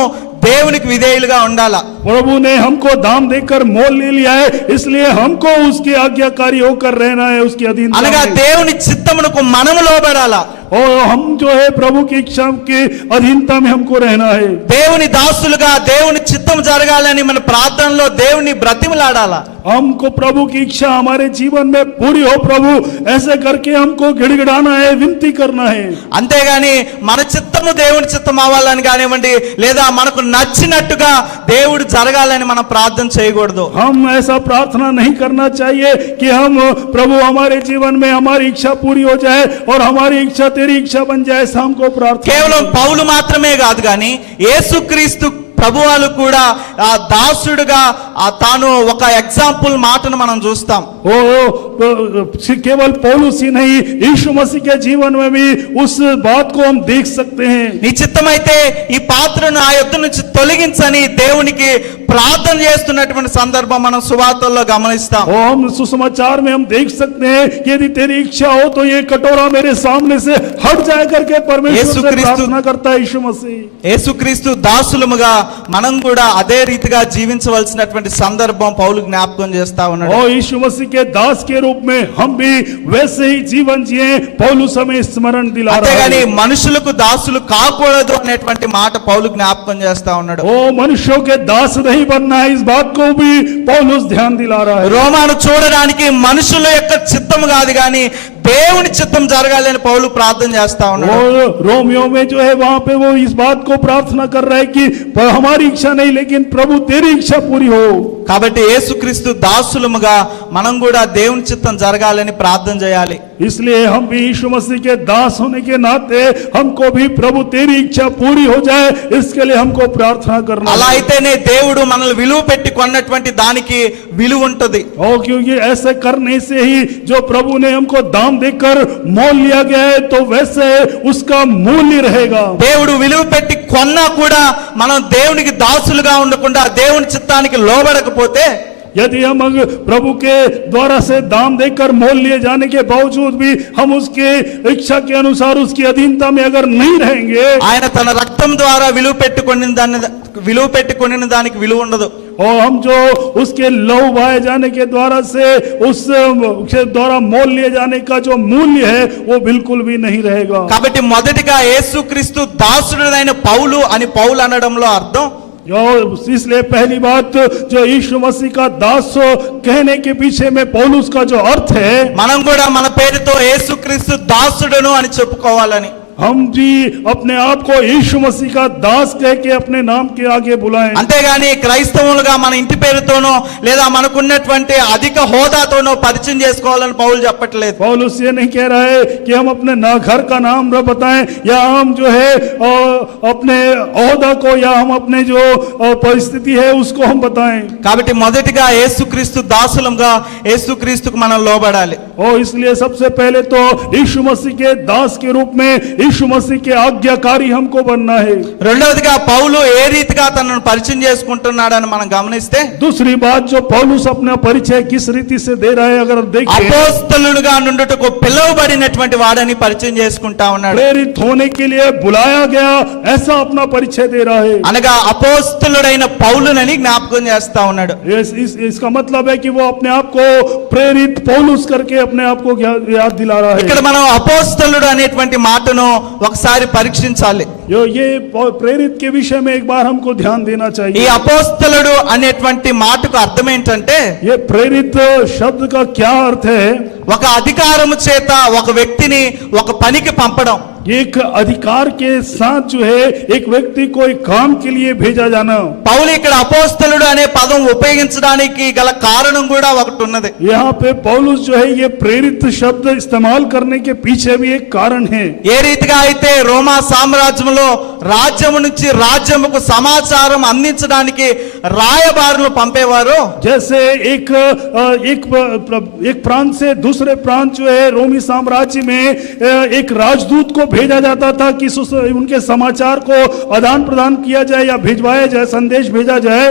దేవునికి విధేయులుగా ఉండాలా. प्रभु ने हमको दाम देकर मोल ले लिया है, इसलिए हमको उसके आज्ञाकारी होकर रहना है, उसकी अधीनता అనగా में। దేవుని చిత్తమునకు మనము లోబడాలా. और हम जो है प्रभु की इच्छा के अधीनता में हमको रहना है। దేవుని దాసులుగా దేవుని చిత్తం జరగాలని మన ప్రార్థనలో దేవుని బ్రతిమలాడాలా. हमको प्रभु की इच्छा हमारे जीवन में पूरी हो प्रभु, ऐसे करके हमको गिड़गिड़ाना है, विनती करना है। అంతేగాని మన చిత్తము దేవుని చిత్తం అవ్వాలని కానివ్వండి, లేదా మనకు నచ్చినట్టుగా దేవుడు జరగాలని మనం ప్రార్థన చేయకూడదు. हम ऐसा प्रार्थना नहीं करना चाहिए कि हम प्रभु हमारे जीवन में हमारी इच्छा पूरी हो जाए और हमारी इच्छा तेरी इच्छा बन जाए, ऐसा हमको प्रार्थना। కేవలం పౌలు మాత్రమే కాదు కానీ యేసుక్రీస్తు ప్రభువాలు కూడా ఆ దాసుడుగా తాను ఒక ఎగ్జాంపుల్ మాటను మనం చూస్తాం. केवल पौलुस ही नहीं, यीशु मसीह के जीवन में भी उस बात को हम देख सकते हैं. నీ చిత్తమైతే ఈ పాత్రను ఆ యొద్ద నుంచి తొలగించని దేవునికి ప్రార్థన చేస్తున్నటువంటి సందర్భం మనం సువార్తల్లో గమనిస్తాం. हम सुसमाचार में हम देख सकते हैं कि यदि तेरी इच्छा हो तो ये कटोरा मेरे सामने से हट जाए करके परमेश्वर से प्रार्थना करता है यीशु मसीह. యేసుక్రీస్తు దాసులముగా మనం కూడా అదే రీతిగా జీవించవలసినటువంటి సందర్భం పౌలు జ్ఞాపకం చేస్తా ఉన్నాడు. और यीशु मसीह के दास के रूप में हम भी वैसे ही जीवन जिए पौलुस हमें स्मरण दिला रहा అంతేగాని है. మనుషులకు దాసులు కాకూడదు అనేటువంటి మాట పౌలు జ్ఞాపకం చేస్తా ఉన్నాడు. ओ मनुष्यों के दास नहीं बनना है, इस बात को भी पौलुस ध्यान दिला रहा है. రోమాను చూడడానికి మనుషుల యొక్క చిత్తం కాదు కానీ దేవుని చిత్తం జరగాలి అని పౌలు ప్రార్థన చేస్తా ఉన్నాడు. और रोमियो में जो है वहां पे वो इस बात को प्रार्थना कर रहा है कि हमारी इच्छा नहीं लेकिन प्रभु तेरी इच्छा पूरी हो. కాబట్టి యేసుక్రీస్తు దాసులముగా మనం కూడా దేవుని చిత్తం జరగాలని ప్రార్థన చేయాలి. इसलिए हम भी यीशु मसीह के दास होने के नाते हमको भी प्रभु तेरी इच्छा पूरी हो जाए, इसके लिए हमको प्रार्थना करना అలా है. అయితేనే దేవుడు మనల్ని విలువ పెట్టి కొన్నటువంటి దానికి విలువ ఉంటది. और क्योंकि ऐसे करने से ही जो प्रभु ने हमको दाम देकर मोल लिया गया है तो वैसे उसका मूल्य रहेगा. దేవుడు విలువ పెట్టి కొన్నా కూడా మనం దేవునికి దాసులుగా ఉండకుండా దేవుని చిత్తానికి లోబడకపోతే, यदि हम अगर प्रभु के द्वारा से दाम देकर मोल लिए जाने के बावजूद भी हम उसके इच्छा के अनुसार उसकी अधीनता में अगर नहीं रहेंगे, ఆయన తన రక్తం ద్వారా విలువ పెట్టుకొనిన దానికి విలువ ఉండదు. और हम जो उसके लहू बहाए जाने के द्वारा से उस द्वारा मोल लिए जाने का जो मूल्य है वो बिल्कुल भी नहीं रहेगा. కాబట్టి మొదటిగా యేసుక్రీస్తు దాసుడైన పౌలు అని పౌలు అనడంలో అర్థం, और इसलिए पहली बात जो यीशु मसीह का दास कहने के पीछे में पौलुस का जो अर्थ है, మనం కూడా మన పేరుతో యేసుక్రీస్తు దాసుడును అని చెప్పుకోవాలని. हम भी अपने आप को यीशु मसीह का दास कह के अपने नाम के आगे बुलाएं. అంతేగాని క్రైస్తవులుగా మన ఇంటి పేరుతోనో లేదా మనకున్నటువంటి అధిక హోదాతోనో పరిచయం చేసుకోవాలని పౌలు చెప్పట్లేదు. पौलुस ये नहीं कह रहा है कि हम अपने ना घर का नाम न बताएं या हम जो है अपने ओहदा को या हम अपने जो परिस्थिति है उसको हम बताएं. కాబట్టి మొదటిగా యేసుక్రీస్తు దాసులంగా యేసుక్రీస్తుకు మనం లోబడాలి. और इसलिए सबसे पहले तो यीशु मसीह के दास के रूप में यीशु मसीह के आज्ञाकारी हमको बनना है. రెండవదిగా పౌలు ఏ రీతిగా తనను పరిచయం చేసుకుంటున్నాడని మనం గమనిస్తే, दूसरी बात जो पौलुस अपना परिचय किस रीति से दे रहा है अगर देखें, అపోస్తలుడుగా నుండుటకు పిలువబడినటువంటి వాడని పరిచయం చేసుకుంటా ఉన్నాడు. प्रेरित होने के लिए बुलाया गया ऐसा अपना परिचय दे रहा है. అనగా అపోస్తలుడైన పౌలునని జ్ఞాపకం చేస్తా ఉన్నాడు. इसका मतलब है कि वो अपने आप को प्रेरित पौलुस करके अपने आप को याद दिला रहा है. ఇక్కడ మనం అపోస్తలుడు అనేటువంటి మాటను ఒకసారి పరీక్షించాలి. ये प्रेरित के विषय में एक बार हमको ध्यान देना ఈ चाहिए. అపోస్తలుడు అనేటువంటి మాటకు అర్థం ఏంటంటే, ये प्रेरित शब्द का क्या अर्थ है? ఒక అధికారము చేత ఒక వ్యక్తిని ఒక పనికి పంపడం. एक अधिकार के साथ जो है एक व्यक्ति को एक काम के लिए भेजा जाना. పౌలు ఇక్కడ అపోస్తలుడు అనే పదం ఉపయోగించడానికి గల కారణం కూడా ఒకటి ఉన్నది. यहाँ पे पौलुस जो है ये प्रेरित शब्द इस्तेमाल करने के पीछे भी एक कारण है. ఏ రీతిగా అయితే రోమా సామ్రాజ్యంలో రాజ్యము నుంచి రాజ్యముకు సమాచారం అందించడానికి రాయబారులు పంపేవారు, जैसे एक प्रांत से दूसरे प्रांत जो है रोमी साम्राज्य में एक राजदूत को भेजा जाता था कि उनके समाचार को आदान प्रदान किया जाए या भिजवाया जाए, संदेश भेजा जाए.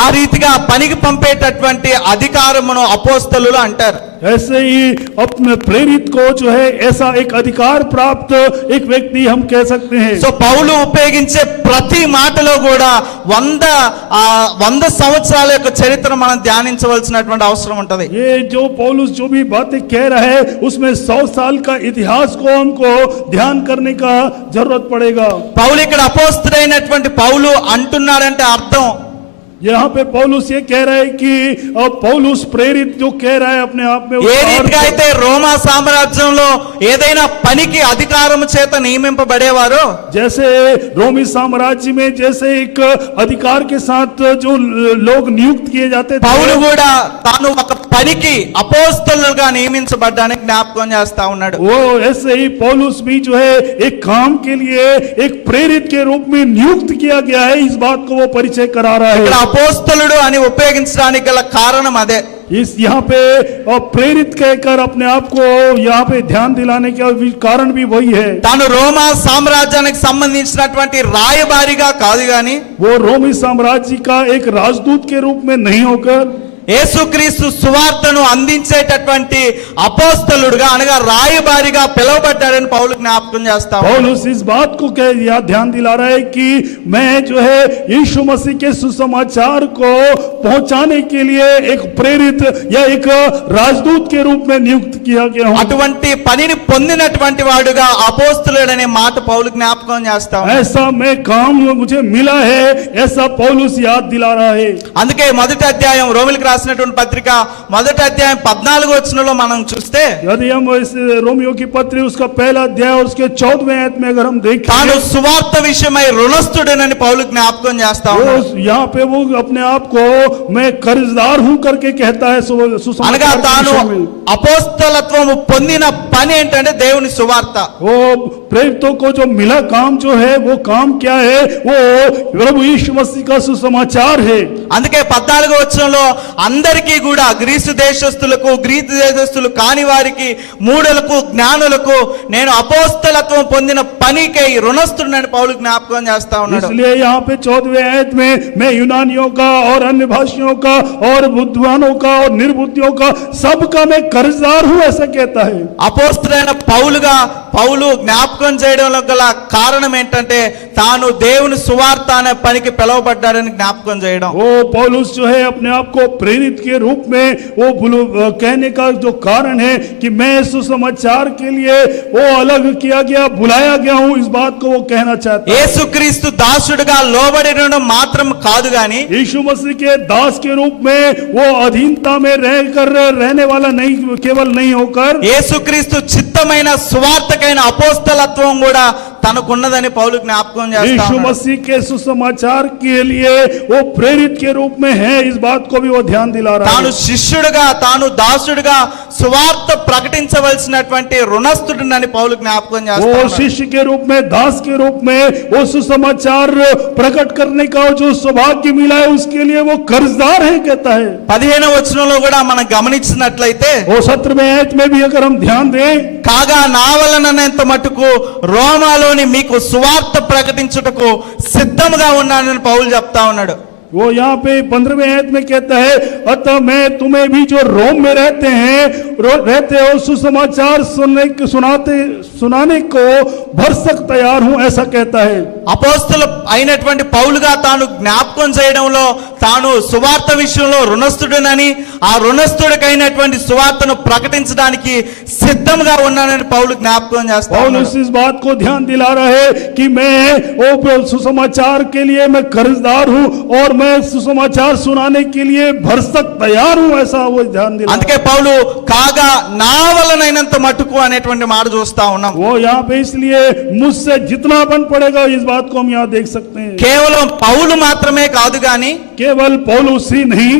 ఆ రీతిగా పనికి పంపేటటువంటి అధికారమును అపోస్తలులు అంటారు. ऐसे ही अपने प्रेरित को जो है ऐसा एक अधिकार प्राप्त एक व्यक्ति हम कह सकते हैं. సో పౌలు ఉపయోగించే ప్రతి మాటలో కూడా 100 సంవత్సరాల యొక్క చరిత్ర మనం ధ్యానించవలసినటువంటి అవసరం ఉంటది. ये जो पौलुस जो भी बातें कह रहा है उसमें 100 साल का इतिहास को हमको ध्यान करने का जरूरत पड़ेगा. పౌలు ఇక్కడ అపోస్తలుడైనటువంటి పౌలు అంటున్నాడంటే అర్థం, यहाँ पे पौलुस ये कह रहा है कि अब पौलुस प्रेरित जो कह रहा है अपने आप में ఏ उसका రీతిగా अर्थ- అయితే రోమా సామ్రాజ్యంలో ఏదైనా పనికి అధికారం చేత నియమింపబడేవారో जैसे रोमी साम्राज्य में जैसे एक अधिकार के साथ जो लोग नियुक्त किए जाते పౌలు थे, కూడా తాను ఒక పనికి అపోస్తలుగా నియమించబడ్డానికి జ్ఞాపకం చేస్తా ఉన్నాడు. वो ऐसे ही पौलुस भी जो है एक काम के लिए एक प्रेरित के रूप में नियुक्त किया गया है, इस बात को वो परिचय करा रहा ఇక్కడ है। అపోస్తలుడు అని ఉపయోగించడానికి గల కారణం అదే. इस यहाँ पे और प्रेरित कहकर अपने आप को यहाँ पे ध्यान दिलाने का कारण भी वही है। తాను రోమా సామ్రాజ్యానికి సంబంధించినటువంటి రాయబారిగా కాదు గాని वो रोमी साम्राज्य का एक राजदूत के रूप में नहीं होकर యేసుక్రీస్తు సువార్తను అందించేటటువంటి అపోస్తలుడుగా అనగా రాయబారిగా పిలువబడ్డాడని పౌలు జ్ఞాపకం చేస్తా ఉన్నాడు. पौलुस इस बात को ध्यान दिला रहा है कि मैं जो है यीशु मसीह के सुसमाचार को पहुंचाने के लिए एक प्रेरित या एक राजदूत के रूप में नियुक्त किया गया हूं। అటువంటి పనిని పొందినటువంటి వాడుగా అపోస్తలుడనే మాట పౌలు జ్ఞాపకం చేస్తా ఉన్నాడు. ऐसा मैं काम मुझे मिला है, ऐसा पौलुस याद दिला रहा है। అందుకే మొదటి అధ్యాయం రోమిలకు రాసినటువంటి పత్రిక మొదటి అధ్యాయం 14వ వచనంలో మనం చూస్తే यदि हम इस रोमियो की पत्री उसका पहला अध्याय और उसके 14वें आयत में अगर हम తాను देखें, సువార్త విషయమై రుణస్థుడనని పౌలు జ్ఞాపకం చేస్తా ఉన్నాడు. वो यहाँ पे वो अपने आप को मैं कर्जदार हूं करके कहता है అనగా सुसमाचार के తాను विषय में। అపోస్తలత్వము పొందిన పని ఏంటంటే దేవుని సువార్త. वो प्रेरितों को जो मिला काम जो है वो काम क्या है, वो प्रभु यीशु मसीह का सुसमाचार है। అందుకే 14వ వచనంలో అందరికీ కూడా గ్రీసు దేశస్థులకు గ్రీసు దేశస్థులు కాని వారికి మూఢులకు జ్ఞానులకు నేను అపోస్తలత్వం పొందిన పనికై రుణస్థుడని పౌలు జ్ఞాపకం చేస్తా ఉన్నాడు. इसलिए यहाँ पे 14वें आयत में मैं यूनानियों का और अन्य भाषियों का और बुद्धिमानों का और निर्बुद्धियों का सबका मैं कर्जदार हूं, ऐसा कहता है। అపోస్తలుడైన పౌలుగా పౌలు జ్ఞాపకం చేయడంలో గల కారణం ఏంటంటే తాను దేవుని సువార్త అనే పనికి పిలువబడ్డాడని జ్ఞాపకం చేయడం. वो पौलुस जो है अपने आप को प्रेरित के रूप में वो कहने का जो कारण है कि मैं सुसमाचार के लिए वो अलग किया गया, बुलाया गया हूं, इस बात को वो कहना चाहता है। యేసుక్రీస్తు దాసుడుగా లోబడి ఉండడం మాత్రం కాదు గాని यीशु मसीह के दास के रूप में वो अधीनता में रहकर रहने वाला नहीं, केवल नहीं होकर యేసుక్రీస్తు చిత్తమైన సువార్తకైన అపోస్తలత్వం కూడా తనకున్నదని పౌలు జ్ఞాపకం చేస్తా यीशु ఉన్నాడు. मसीह के सुसमाचार के लिए वो प्रेरित के रूप में है, इस बात को भी वो ध्यान दिला रहा తాను है। శిష్యుడుగా తాను దాసుడుగా సువార్త ప్రకటించవలసినటువంటి రుణస్థుడినని పౌలు జ్ఞాపకం చేస్తా वो ఉన్నాడు. शिष्य के रूप में, दास के रूप में वो सुसमाचार प्रकट करने का जो सौभाग्य मिला है उसके लिए वो कर्जदार है, कहता है। 15వ వచనంలో కూడా మనం గమనించినట్లయితే वो 17वें आयत में भी अगर हम ध्यान दें, కాగా నా వలననేంత మటుకు రోమాలోని మీకు సువార్త ప్రకటించుటకు సిద్ధముగా ఉన్నానని పౌలు చెప్తా ఉన్నాడు. वो यहाँ पे 15वें आयत में कहता है, अतः मैं तुम्हें भी जो रोम में रहते हो सुसमाचार सुनाने को भरसक तैयार हूं, ऐसा कहता है। అపోస్తలు అయినటువంటి పౌలుగా తాను జ్ఞాపకం చేయడంలో తాను సువార్త విషయంలో రుణస్థుడనని ఆ రుణస్థుడికైనటువంటి సువార్తను ప్రకటించడానికి సిద్ధంగా ఉన్నానని పౌలు జ్ఞాపకం చేస్తా ఉన్నాడు. पौलुस इस बात को ध्यान दिला रहा है कि मैं वो सुसमाचार के लिए मैं कर्जदार हूं और मैं सुसमाचार सुनाने के लिए भरसक तैयार हूं, ऐसा वो ध्यान दिला रहा అందుకే పౌలు కాగా నా వలనైనంత మటుకు అనేటువంటి మాట చూస్తా ఉన్నాం. है। वो यहाँ पे इसलिए मुझसे जितना बन पड़ेगा, इस बात को हम यहाँ देख सकते हैं। కేవలం పౌలు మాత్రమే కాదు గాని केवल पौलुस ही नहीं,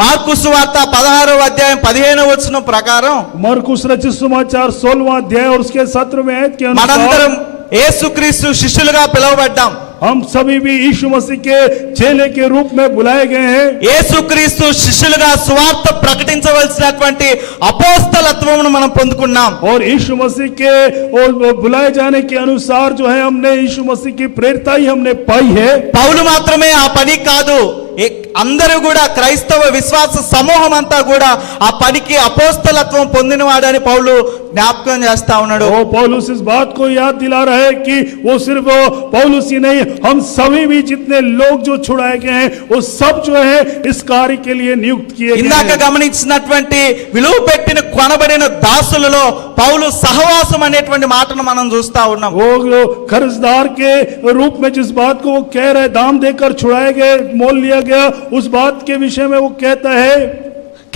మార్కు సువార్త 16వ అధ్యాయం 15వ వచనం ప్రకారం मरकुस रचित समाचार 16वां अध्याय और उसके 17वें आयत के अनुसार మనందరం యేసుక్రీస్తు శిష్యులుగా పిలువబడ్డాం. हम सभी भी यीशु मसीह के चेले के रूप में बुलाए गए हैं। యేసుక్రీస్తు శిష్యులుగా సువార్త ప్రకటించవలసినటువంటి అపోస్తలత్వమును మనం పొందుకున్నాం. और यीशु मसीह के और बुलाए जाने के अनुसार जो है हमने यीशु मसीह की प्रेरिता ही हमने पाई है। పౌలు మాత్రమే ఆ పని కాదు, అందరూ కూడా క్రైస్తవ విశ్వాస సమూహం అంతా కూడా ఆ పనికి అపోస్తలత్వం పొందినవాడని పౌలు జ్ఞాపకం చేస్తా ఉన్నాడు. वो पौलुस इस बात को याद दिला रहा है कि वो सिर्फ पौलुस ही नहीं, हम सभी भी जितने लोग जो छुड़ाए गए हैं वो सब जो है इस कार्य के लिए नियुक्त किए गए ఇందాక हैं। గమనించినటువంటి విలువ పెట్టిన కొనబడిన దాసులలో పౌలు సహవాసం అనేటువంటి మాటను మనం చూస్తా ఉన్నాం. वो कर्जदार के रूप में जिस बात को वो कह रहे, दाम देकर छुड़ाए गए, मोल लिया गया, उस बात के विषय में वो कहता है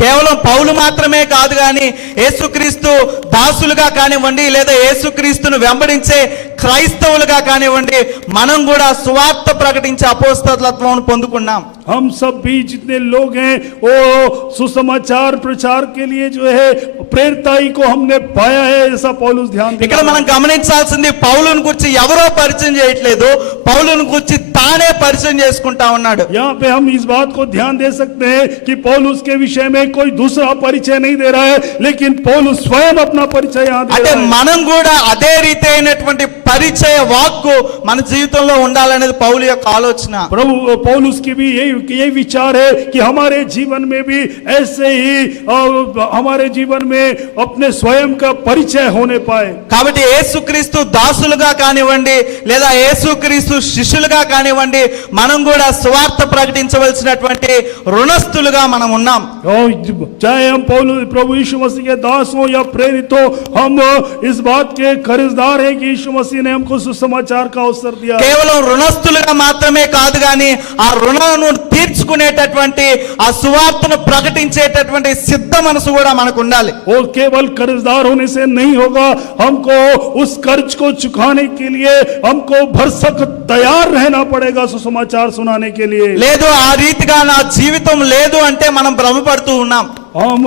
కేవలం పౌలు మాత్రమే కాదు కానీ యేసుక్రీస్తు దాసులుగా కానివ్వండి లేదా యేసుక్రీస్తును వెంబడించే క్రైస్తవులుగా కానివ్వండి మనం కూడా సువార్త ప్రకటించే అపోస్తలత్వం పొందుకున్నాం. हम सब भी जितने लोग हैं वो सुसमाचार प्रचार के लिए जो है प्रेरिताई को हमने पाया है, ऐसा पौलुस ध्यान ఇక్కడ दिला మనం గమనించాల్సింది పౌలుని గురించి ఎవరో పరిచయం చేయట్లేదు, పౌలుని గురించి తానే పరిచయం చేసుకుంటా ఉన్నాడు. यहाँ पे हम इस बात को ध्यान दे सकते हैं कि पौलुस के विषय में कोई दूसरा परिचय नहीं दे रहा है, लेकिन पौलुस स्वयं अपना परिचय यहाँ दे అంటే रहा है। మనం కూడా అదే రీతి అయినటువంటి పరిచయ వాక్కు మన జీవితంలో ఉండాలనేది పౌలు యొక్క ఆలోచన. प्रभु पौलुस की भी यही विचार है कि हमारे जीवन में भी ऐसे ही हमारे जीवन में अपने स्वयं का परिचय होने पाए। కాబట్టి యేసుక్రీస్తు దాసులుగా కానివ్వండి లేదా యేసుక్రీస్తు శిష్యులుగా కానివ్వండి మనం కూడా సువార్త ప్రకటించవలసినటువంటి రుణస్థులుగా మనం ఉన్నాం. और चाहे हम प्रभु यीशु मसीह के दास हो या प्रेरित हो, हम इस बात के कर्जदार हैं कि यीशु मसीह ने हमको सुसमाचार का अवसर दिया। కేవలం రుణస్థులుగా మాత్రమే కాదు కానీ ఆ రుణాలను తీర్చుకునేటటువంటి ఆ సువార్తను ప్రకటించేటటువంటి సిద్ధ మనసు కూడా మనకు ఉండాలి. और केवल कर्जदार होने से नहीं होगा, हमको उस कर्ज को चुकाने के लिए हमको भरसक तैयार रहना पड़ेगा सुसमाचार सुनाने के लिए। లేదు ఆ రీతిగా నా జీవితం లేదు అంటే మనం భ్రమపడుతూ ఉన్నాం. हम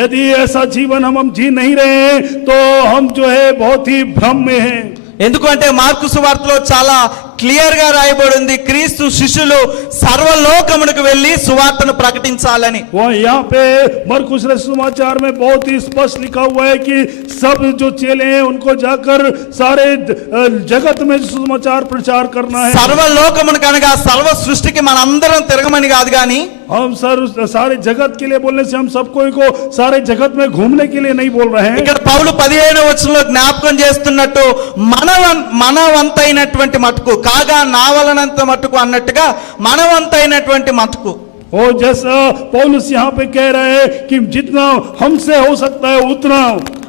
यदि ऐसा जीवन हम जी नहीं रहे हैं तो हम जो है बहुत ही भ्रम में हैं। ఎందుకంటే మార్కు సువార్తలో చాలా క్లియర్ గా రాయబడింది క్రీస్తు శిష్యులు సర్వలోకమునకు వెళ్ళి సువార్తను ప్రకటించాలని. वो यहाँ पे मरकुस समाचार में बहुत ही स्पष्ट लिखा हुआ है कि सब जो चेले हैं उनको जाकर सारे जगत में सुसमाचार प्रचार करना है। సర్వలోకమునకు అనగా సర్వ సృష్టికి మనందరం తిరగమని కాదు కానీ हम सारे जगत के लिए बोलने से हम सबको को सारे जगत में घूमने के लिए नहीं बोल रहे हैं। ఇక్కడ పౌలు 15వ వచనంలో జ్ఞాపకం చేస్తున్నట్టు మనవంతైనటువంటి మటుకు కాగా నా వలనంత మటుకు అన్నట్టుగా మనవంతైనటువంటి మటుకు. ओ जैसा पौलुस यहाँ पे कह रहे हैं कि जितना हमसे हो सकता है उतना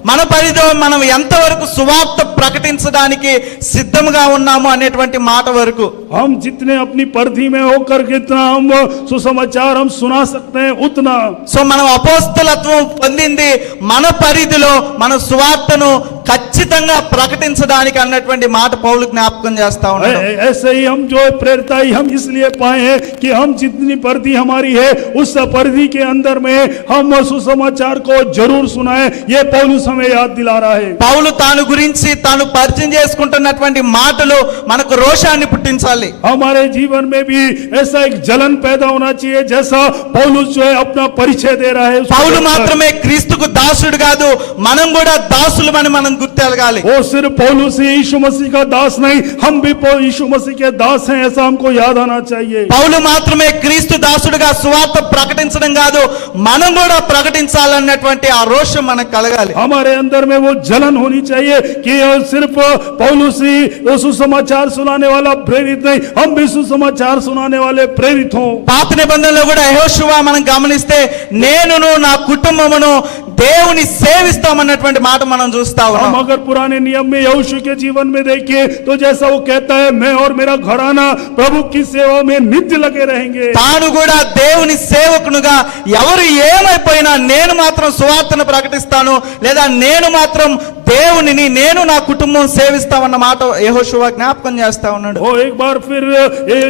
మన పరిధిలో మనం ఎంతవరకు సువార్త ప్రకటించడానికి సిద్ధంగా ఉన్నాము అనేటువంటి మాట వరకు हम जितने अपनी परिधि में होकर कितना हम सुसमाचार हम सुना सकते हैं उतना। సో మనం అపోస్తలత్వం పొందింది మన పరిధిలో మన సువార్తను ఖచ్చితంగా ప్రకటించడానికి అన్నటువంటి మాట పౌలు జ్ఞాపకం చేస్తా ఉన్నాడు. ऐसे ही हम जो प्रेरिताई हम इसलिए पाए हैं कि हम जितनी परिधि हमारी है उस परिधि के अंदर में हम सुसमाचार को जरूर सुनाए, ये पौलुस हमें याद दिला रहा है। పౌలు తాను గురించి తాను పరిచయం చేసుకుంటున్నటువంటి మాటలు మనకు రోషాన్ని పుట్టించాలి. हमारे जीवन में भी ऐसा एक जलन पैदा होना चाहिए जैसा पौलुस जो है अपना परिचय दे रहा है। పౌలు మాత్రమే క్రీస్తుకు దాసుడు కాదు, మనం కూడా దాసులమని మనం గుర్తెరగాలి. वो सिर्फ पौलुस ही यीशु मसीह का दास नहीं, हम भी यीशु मसीह के दास हैं, ऐसा हमको याद आना चाहिए। పౌలు మాత్రమే క్రీస్తు దాసుడుగా సువార్త ప్రకటించడం కాదు, మనం కూడా ప్రకటించాలన్నటువంటి ఆ రోషం మనకు కలగాలి. हमारे अंदर में वो जलन होनी चाहिए कि सिर्फ पौलुस ही वो सुसमाचार सुनाने वाला प्रेरित नहीं, हम भी सुसमाचार सुनाने वाले प्रेरित हों। పాత నిబంధనలో కూడా యెహోషువ మనం గమనిస్తే నేనును నా కుటుంబమును దేవుని సేవిస్తామన్నటువంటి మాట మనం చూస్తా हम ఉన్నాం. अगर पुराने नियम में यहोशू के जीवन में देखिए तो जैसा वो कहता है मैं और मेरा घराना प्रभु की सेवा में नित्य लगे रहेंगे। తాను కూడా దేవుని సేవకునుగా ఎవరు ఏమైపోయినా నేను మాత్రం సువార్తను ప్రకటిస్తాను లేదా నేను మాత్రం దేవునిని నేను నా కుటుంబం సేవిస్తామన్న మాట యెహోషువ జ్ఞాపకం చేస్తా ఉన్నాడు. वो एक बार फिर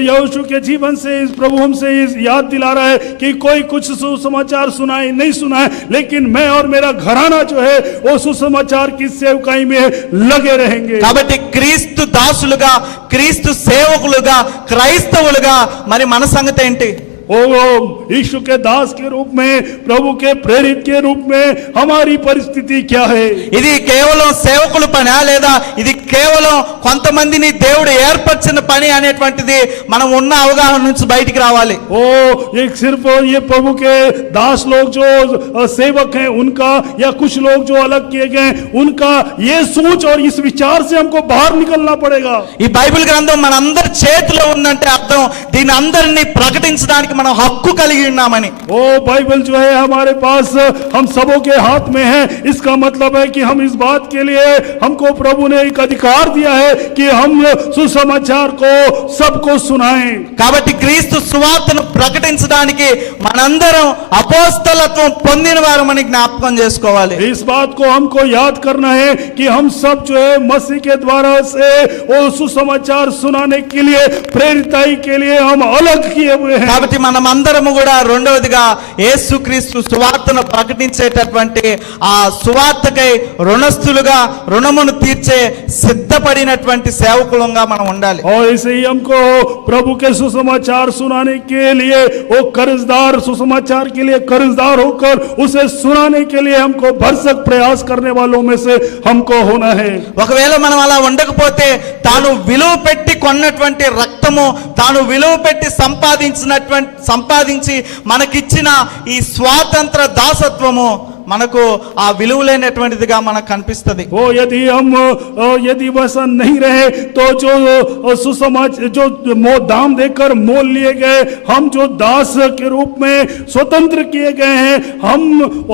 यहोशू के जीवन से प्रभु हमसे याद दिला रहा है कि कोई कुछ सुसमाचार सुनाए नहीं सुनाए, लेकिन मैं और मेरा घराना जो है वो सुसमाचार की सेवकाई में लगे रहेंगे। కాబట్టి క్రీస్తు దాసులుగా క్రీస్తు సేవకులుగా క్రైస్తవులుగా మరి మన సంగతి ఏంటి? यीशु के दास के रूप में, प्रभु के प्रेरित के रूप में हमारी परिस्थिति क्या है? ఇది కేవలం సేవకుల పని లేదా ఇది కేవలం కొంతమందిని దేవుడు ఏర్పరిచిన పని అనేటువంటిది మనం ఉన్న అవగాహన నుంచి బయటికి రావాలి. ये सिर्फ ये प्रभु के दास लोग जो सेवक हैं उनका, या कुछ लोग जो अलग किए गए उनका, ये सोच और इस विचार से हमको बाहर निकलना पड़ेगा. ఈ బైబిల్ గ్రంథం మనందరి చేతిలో ఉందంటే అర్థం దీని అందరినీ ప్రకటించడానికి మనం హక్కు కలిగి ఉన్నామని. बाइबल जो है हमारे पास हम सबों के हाथ में है. इसका मतलब है कि हम इस बात के लिए हमको प्रभु ने एक अधिकार दिया है कि हम सुसमाचार को सबको सुनाएं. కాబట్టి క్రీస్తు సువార్తను ప్రకటించడానికి మనందరం అపోస్తలత్వం పొందిన వారమని జ్ఞాపకం చేసుకోవాలి. इस बात को हमको याद करना है कि हम सब जो है मसीह के द्वारा से वो सुसमाचार सुनाने के लिए, प्रेरिताई के लिए हम अलग किए हुए हैं. కాబట్టి మనం అందరము కూడా రెండవదిగా యేసుక్రీస్తు సువార్తను ప్రకటించేటటువంటి ఆ సువార్తకై రుణస్థులుగా రుణమును తీర్చే సిద్ధపడినటువంటి సేవకులంగా మనం ఉండాలి. और ऐसे ही हमको प्रभु के सुसमाचार सुनाने के लिए वो कर्जदार, सुसमाचार के लिए कर्जदार होकर उसे सुनाने के लिए हमको भरसक प्रयास करने वालों में से हमको होना है. ఒకవేళ మనం అలా ఉండకపోతే తాను విలువ పెట్టి కొన్నటువంటి రక్తము, తాను విలువ పెట్టి సంపాదించి మనకిచ్చిన ఈ స్వాతంత్ర దాసత్వము మనకు ఆ విలువలేనటువంటిదిగా మనకు కనిపిస్తుంది. यदि वैसा नहीं रहे तो जो सुसमाज जो दाम देकर मोल लिए गए, हम जो दास के रूप में स्वतंत्र किए गए हैं, हम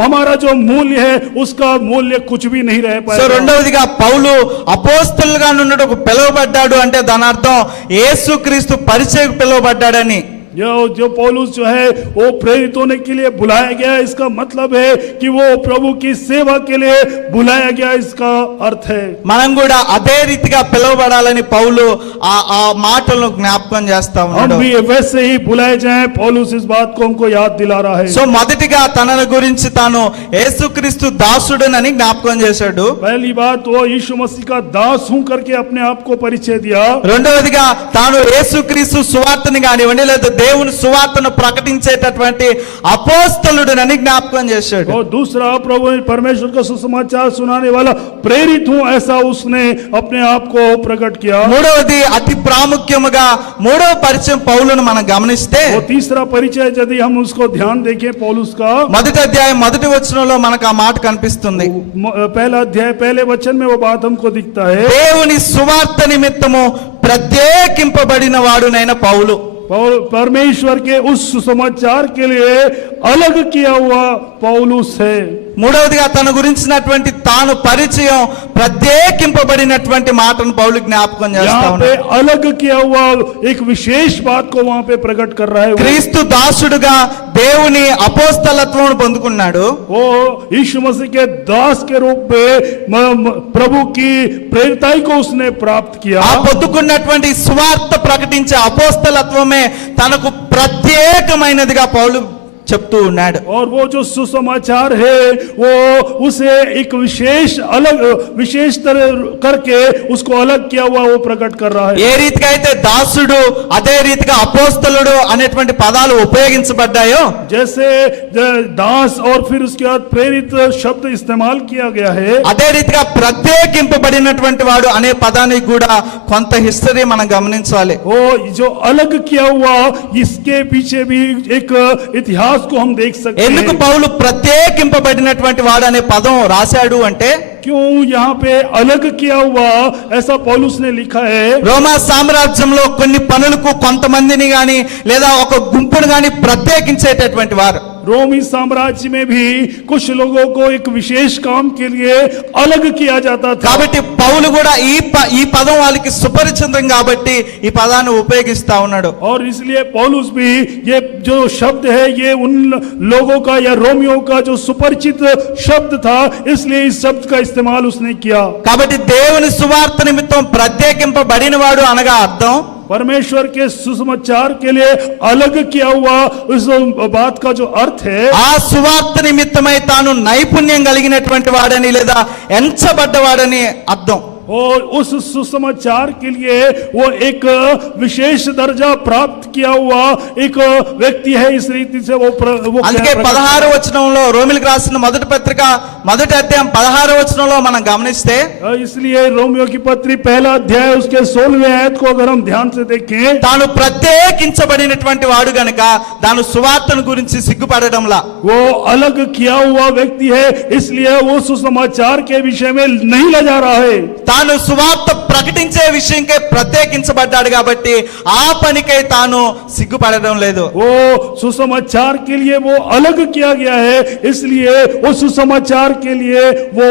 हमारा जो मूल्य है उसका मूल्य कुछ भी नहीं रह पाएगा. సో రెండవదిగా పౌలు అపోస్తలుగా నుండి పిలువబడ్డాడు అంటే దాని అర్థం యేసుక్రీస్తు పరిచయకు పిలువబడ్డాడని. जो पौलुस जो है वो प्रेरित होने के लिए बुलाया गया, इसका मतलब है कि वो प्रभु की सेवा के लिए बुलाया गया, इसका अर्थ है. మనం కూడా అదే రీతిగా పిలువబడాలని పౌలు ఆ మాటలను జ్ఞాపకం చేస్తా ఉన్నాడు. हम भी वैसे ही बुलाए जाएं, पौलुस इस बात को हमको याद दिला रहा है. సో మొదటిగా తన గురించి తాను యేసుక్రీస్తు దాసుడని జ్ఞాపకం చేశాడు. पहली बात वो यीशु मसीह का दास हूं करके अपने आप को परिचय दिया. రెండవదిగా తాను యేసుక్రీస్తు సువార్తని కానివ్వండి లేదా దేవుని సువార్తను ప్రకటించేటటువంటి అపోస్తలుడని జ్ఞాపకం చేశాడు. और दूसरा प्रभु परमेश्वर का सुसमाचार सुनाने वाला प्रेरित हूं, ऐसा उसने अपने आप को प्रकट किया. మూడవది అతి ప్రాముఖ్యముగా మూడవ పరిచయం పౌలును మనం గమనిస్తే, वो तीसरा परिचय यदि हम उसको ध्यान देखें पौलुस का, మొదటి అధ్యాయం మొదటి వచనంలో మనకు ఆ మాట కనిపిస్తుంది. पहला अध्याय पहले वचन में वो बात हमको दिखता है. దేవుని సువార్త నిమిత్తము ప్రత్యేకింపబడిన వాడునైన పౌలు, परमेश्वर के उस सुसमाचार के लिए अलग किया हुआ पौलुस है. మూడవదిగా తన గురించినటువంటి తాను పరిచయం ప్రత్యేకింపబడినటువంటి మాటను పౌలు జ్ఞాపకం చేస్తా यहाँ पे ఉన్నాడు. अलग किया हुआ एक विशेष बात को वहाँ पे प्रकट कर रहा है. క్రీస్తు దాసుడుగా దేవుని అపోస్తలత్వం పొందుకున్నాడు. वो यीशु मसीह के दास के रूप में प्रभु की प्रेरिताई को उसने प्राप्त किया. ఆ పొందుకున్నటువంటి సువార్త ప్రకటించే అపోస్తలత్వమే తనకు ప్రత్యేకమైనదిగా పౌలు చెప్తూ ఉన్నాడు. और वो जो सुसमाचार है वो उसे एक विशेष तरह करके उसको अलग किया हुआ वो प्रकट कर रहा है. ఏ రీతిగా అయితే దాసుడు అదే రీతిగా అపోస్తలుడు అనేటువంటి పదాలు ఉపయోగించబడ్డాయో, जैसे दास और फिर उसके बाद प्रेरित शब्द इस्तेमाल किया गया है, అదే రీతిగా ప్రత్యేకింపబడినటువంటి వాడు అనే పదానికి కూడా కొంత హిస్టరీ మనం గమనించాలి. वो जो अलग किया हुआ इसके पीछे भी एक इतिहास को हम देख सकते ఎందుకు हैं. పౌలు ప్రత్యేకింపబడినటువంటి వాడు అనే పదం రాశాడు అంటే, क्यों यहाँ पे अलग किया हुआ ऐसा पौलुस ने लिखा है. రోమా సామ్రాజ్యంలో కొన్ని పనులకు కొంతమందిని గాని లేదా ఒక గుంపును గాని ప్రత్యేకించేటటువంటి వారు. रोमी साम्राज्य में भी कुछ लोगों को एक विशेष काम के लिए अलग किया जाता था. కాబట్టి పౌలు కూడా ఈ పదం వాళ్ళకి సుపరిచితం కాబట్టి ఈ పదాన్ని ఉపయోగిస్తా ఉన్నాడు. और इसलिए पौलुस भी ये जो शब्द है ये उन लोगों का या रोमियों का जो सुपरिचित शब्द था, इसलिए इस शब्द का इस्तेमाल उसने किया. కాబట్టి దేవుని సువార్త నిమిత్తం ప్రత్యేకింపబడిన వాడు అనగా అర్థం परमेश्वर के सुसमाचार के लिए अलग किया हुआ उस बात का जो अर्थ है, ఆ సువార్త నిమిత్తమై తాను నైపుణ్యం కలిగినటువంటి వాడని లేదా ఎంచబడ్డవాడని అర్థం. और उस सुसमाचार के लिए वो एक विशेष दर्जा प्राप्त किया हुआ एक व्यक्ति है। इस रीति से वो అందుకే 16వ వచనంలో రోమిలకు రాసిన మొదటి పత్రిక మొదటి అధ్యాయం 16వ వచనంలో మనం గమనిస్తే, इसलिए रोमियो की पत्री पहला अध्याय उसके 16वें आयत को अगर हम ध्यान से देखें, తాను ప్రత్యేకించబడినటువంటి వాడు గనుక తాను సువార్తను గురించి సిగ్గుపడడంలా, वो अलग किया हुआ व्यक्ति है, इसलिए वो सुसमाचार के विषय में नहीं लजा रहा है। తాను సువార్త ప్రకటించే విషయంకే ప్రత్యేకించబడ్డాడు కాబట్టి ఆ పనికై తాను సిగ్గుపడడం లేదు. वो सुसमाचार के लिए वो अलग किया गया है, इसलिए वो सुसमाचार के लिए वो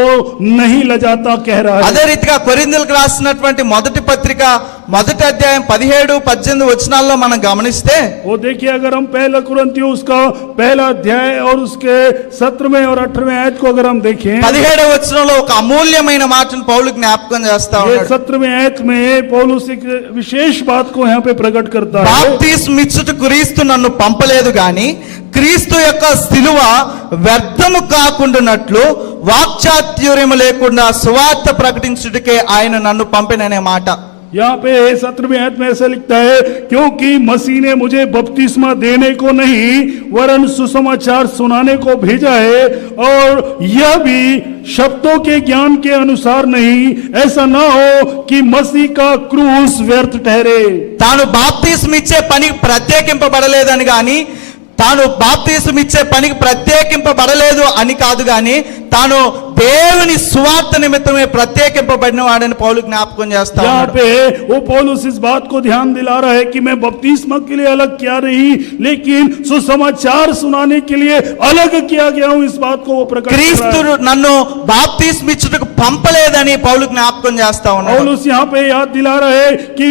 नहीं लजाता कह रहा है। అదే రీతిగా కొరింథీయులకు రాసినటువంటి మొదటి పత్రిక మొదటి అధ్యాయం 17-18 వచనాల్లో మనం గమనిస్తే, वो देखिए अगर हम पहला कुरिन्थियों उसका पहला अध्याय और उसके 17वें और 18वें आयत को अगर हम देखें, 17వ వచనంలో ఒక అమూల్యమైన మాటను పౌలు జ్ఞాపకం చేస్తా ये ఉన్నాడు. 17वें आयत में पौलुस एक विशेष बात को यहाँ पे प्रकट करता है। బాప్తిస్మం ఇచ్చుట క్రీస్తు నన్ను పంపలేదు గాని క్రీస్తు యొక్క శిలువ వ్యర్థము కాకుండానట్లు వాక్చాతుర్యము లేకుండా సువార్త ప్రకటించుటకే ఆయన నన్ను పంపిననే మాట. यहाँ पे 17वें आयत में ऐसा लिखता है, क्योंकि मसीह ने मुझे बपतिस्मा देने को नहीं वरन सुसमाचार सुनाने को भेजा है, और यह भी शब्दों के ज्ञान के अनुसार नहीं, ऐसा ना हो कि मसीह का क्रूस व्यर्थ ठहरे। తాను బాప్తిస్మం ఇచ్చే పనికి ప్రత్యేకింపబడలేదని గాని తాను బాప్తిస్మం ఇచ్చే పనికి ప్రత్యేకింపబడలేదు అని కాదు గాని తాను దేవుని సువార్త నిమిత్తమే ప్రత్యేకింపబడిన వాడని పౌలు జ్ఞాపకం చేస్తా यहाँ ఉన్నాడు. पे वो पौलुस इस बात को ध्यान दिला रहा है कि मैं बपतिस्मा के लिए अलग किया नहीं, लेकिन सुसमाचार सुनाने के लिए अलग किया गया हूं। इस बात को वो प्रकट कर క్రీస్తు रहा है। నన్ను బాప్తిస్మం ఇచ్చుటకు పంపలేదని పౌలు జ్ఞాపకం చేస్తా ఉన్నాడు. पौलुस यहाँ पे याद दिला रहा है कि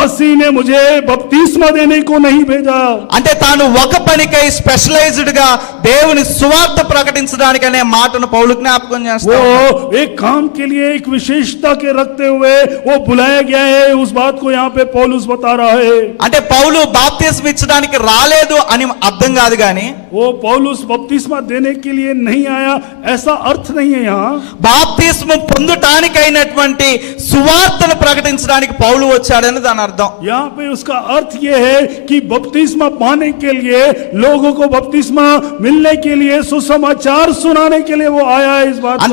मसीह ने मुझे बपतिस्मा देने को नहीं भेजा। అంటే తాను ఒక పనికై స్పెషలైజ్డ్ గా దేవుని సువార్త ప్రకటించడానికి అనే మాటను పౌలు జ్ఞాపకం చేస్తా ఉన్నాడు. वो एक काम के लिए एक विशेषता के रखते हुए वो बुलाया गया है, उस बात को यहाँ पे पौलुस बता रहा है। అంటే పౌలు బాప్తిస్మం ఇచ్చడానికి రాలేదు అని అర్థం కాదు గాని वो पौलुस बपतिस्मा देने के लिए नहीं आया, ऐसा अर्थ नहीं है। यहाँ బాప్తిస్మం పొందుటానికైనటువంటి సువార్తను ప్రకటించడానికి పౌలు వచ్చాడని దాని అర్థం. यहाँ पे उसका अर्थ ये है कि बपतिस्मा पाने के लिए, लोगों को बपतिस्मा मिलने के लिए, सुसमाचार सुनाने के लिए वो आया है। इस बात का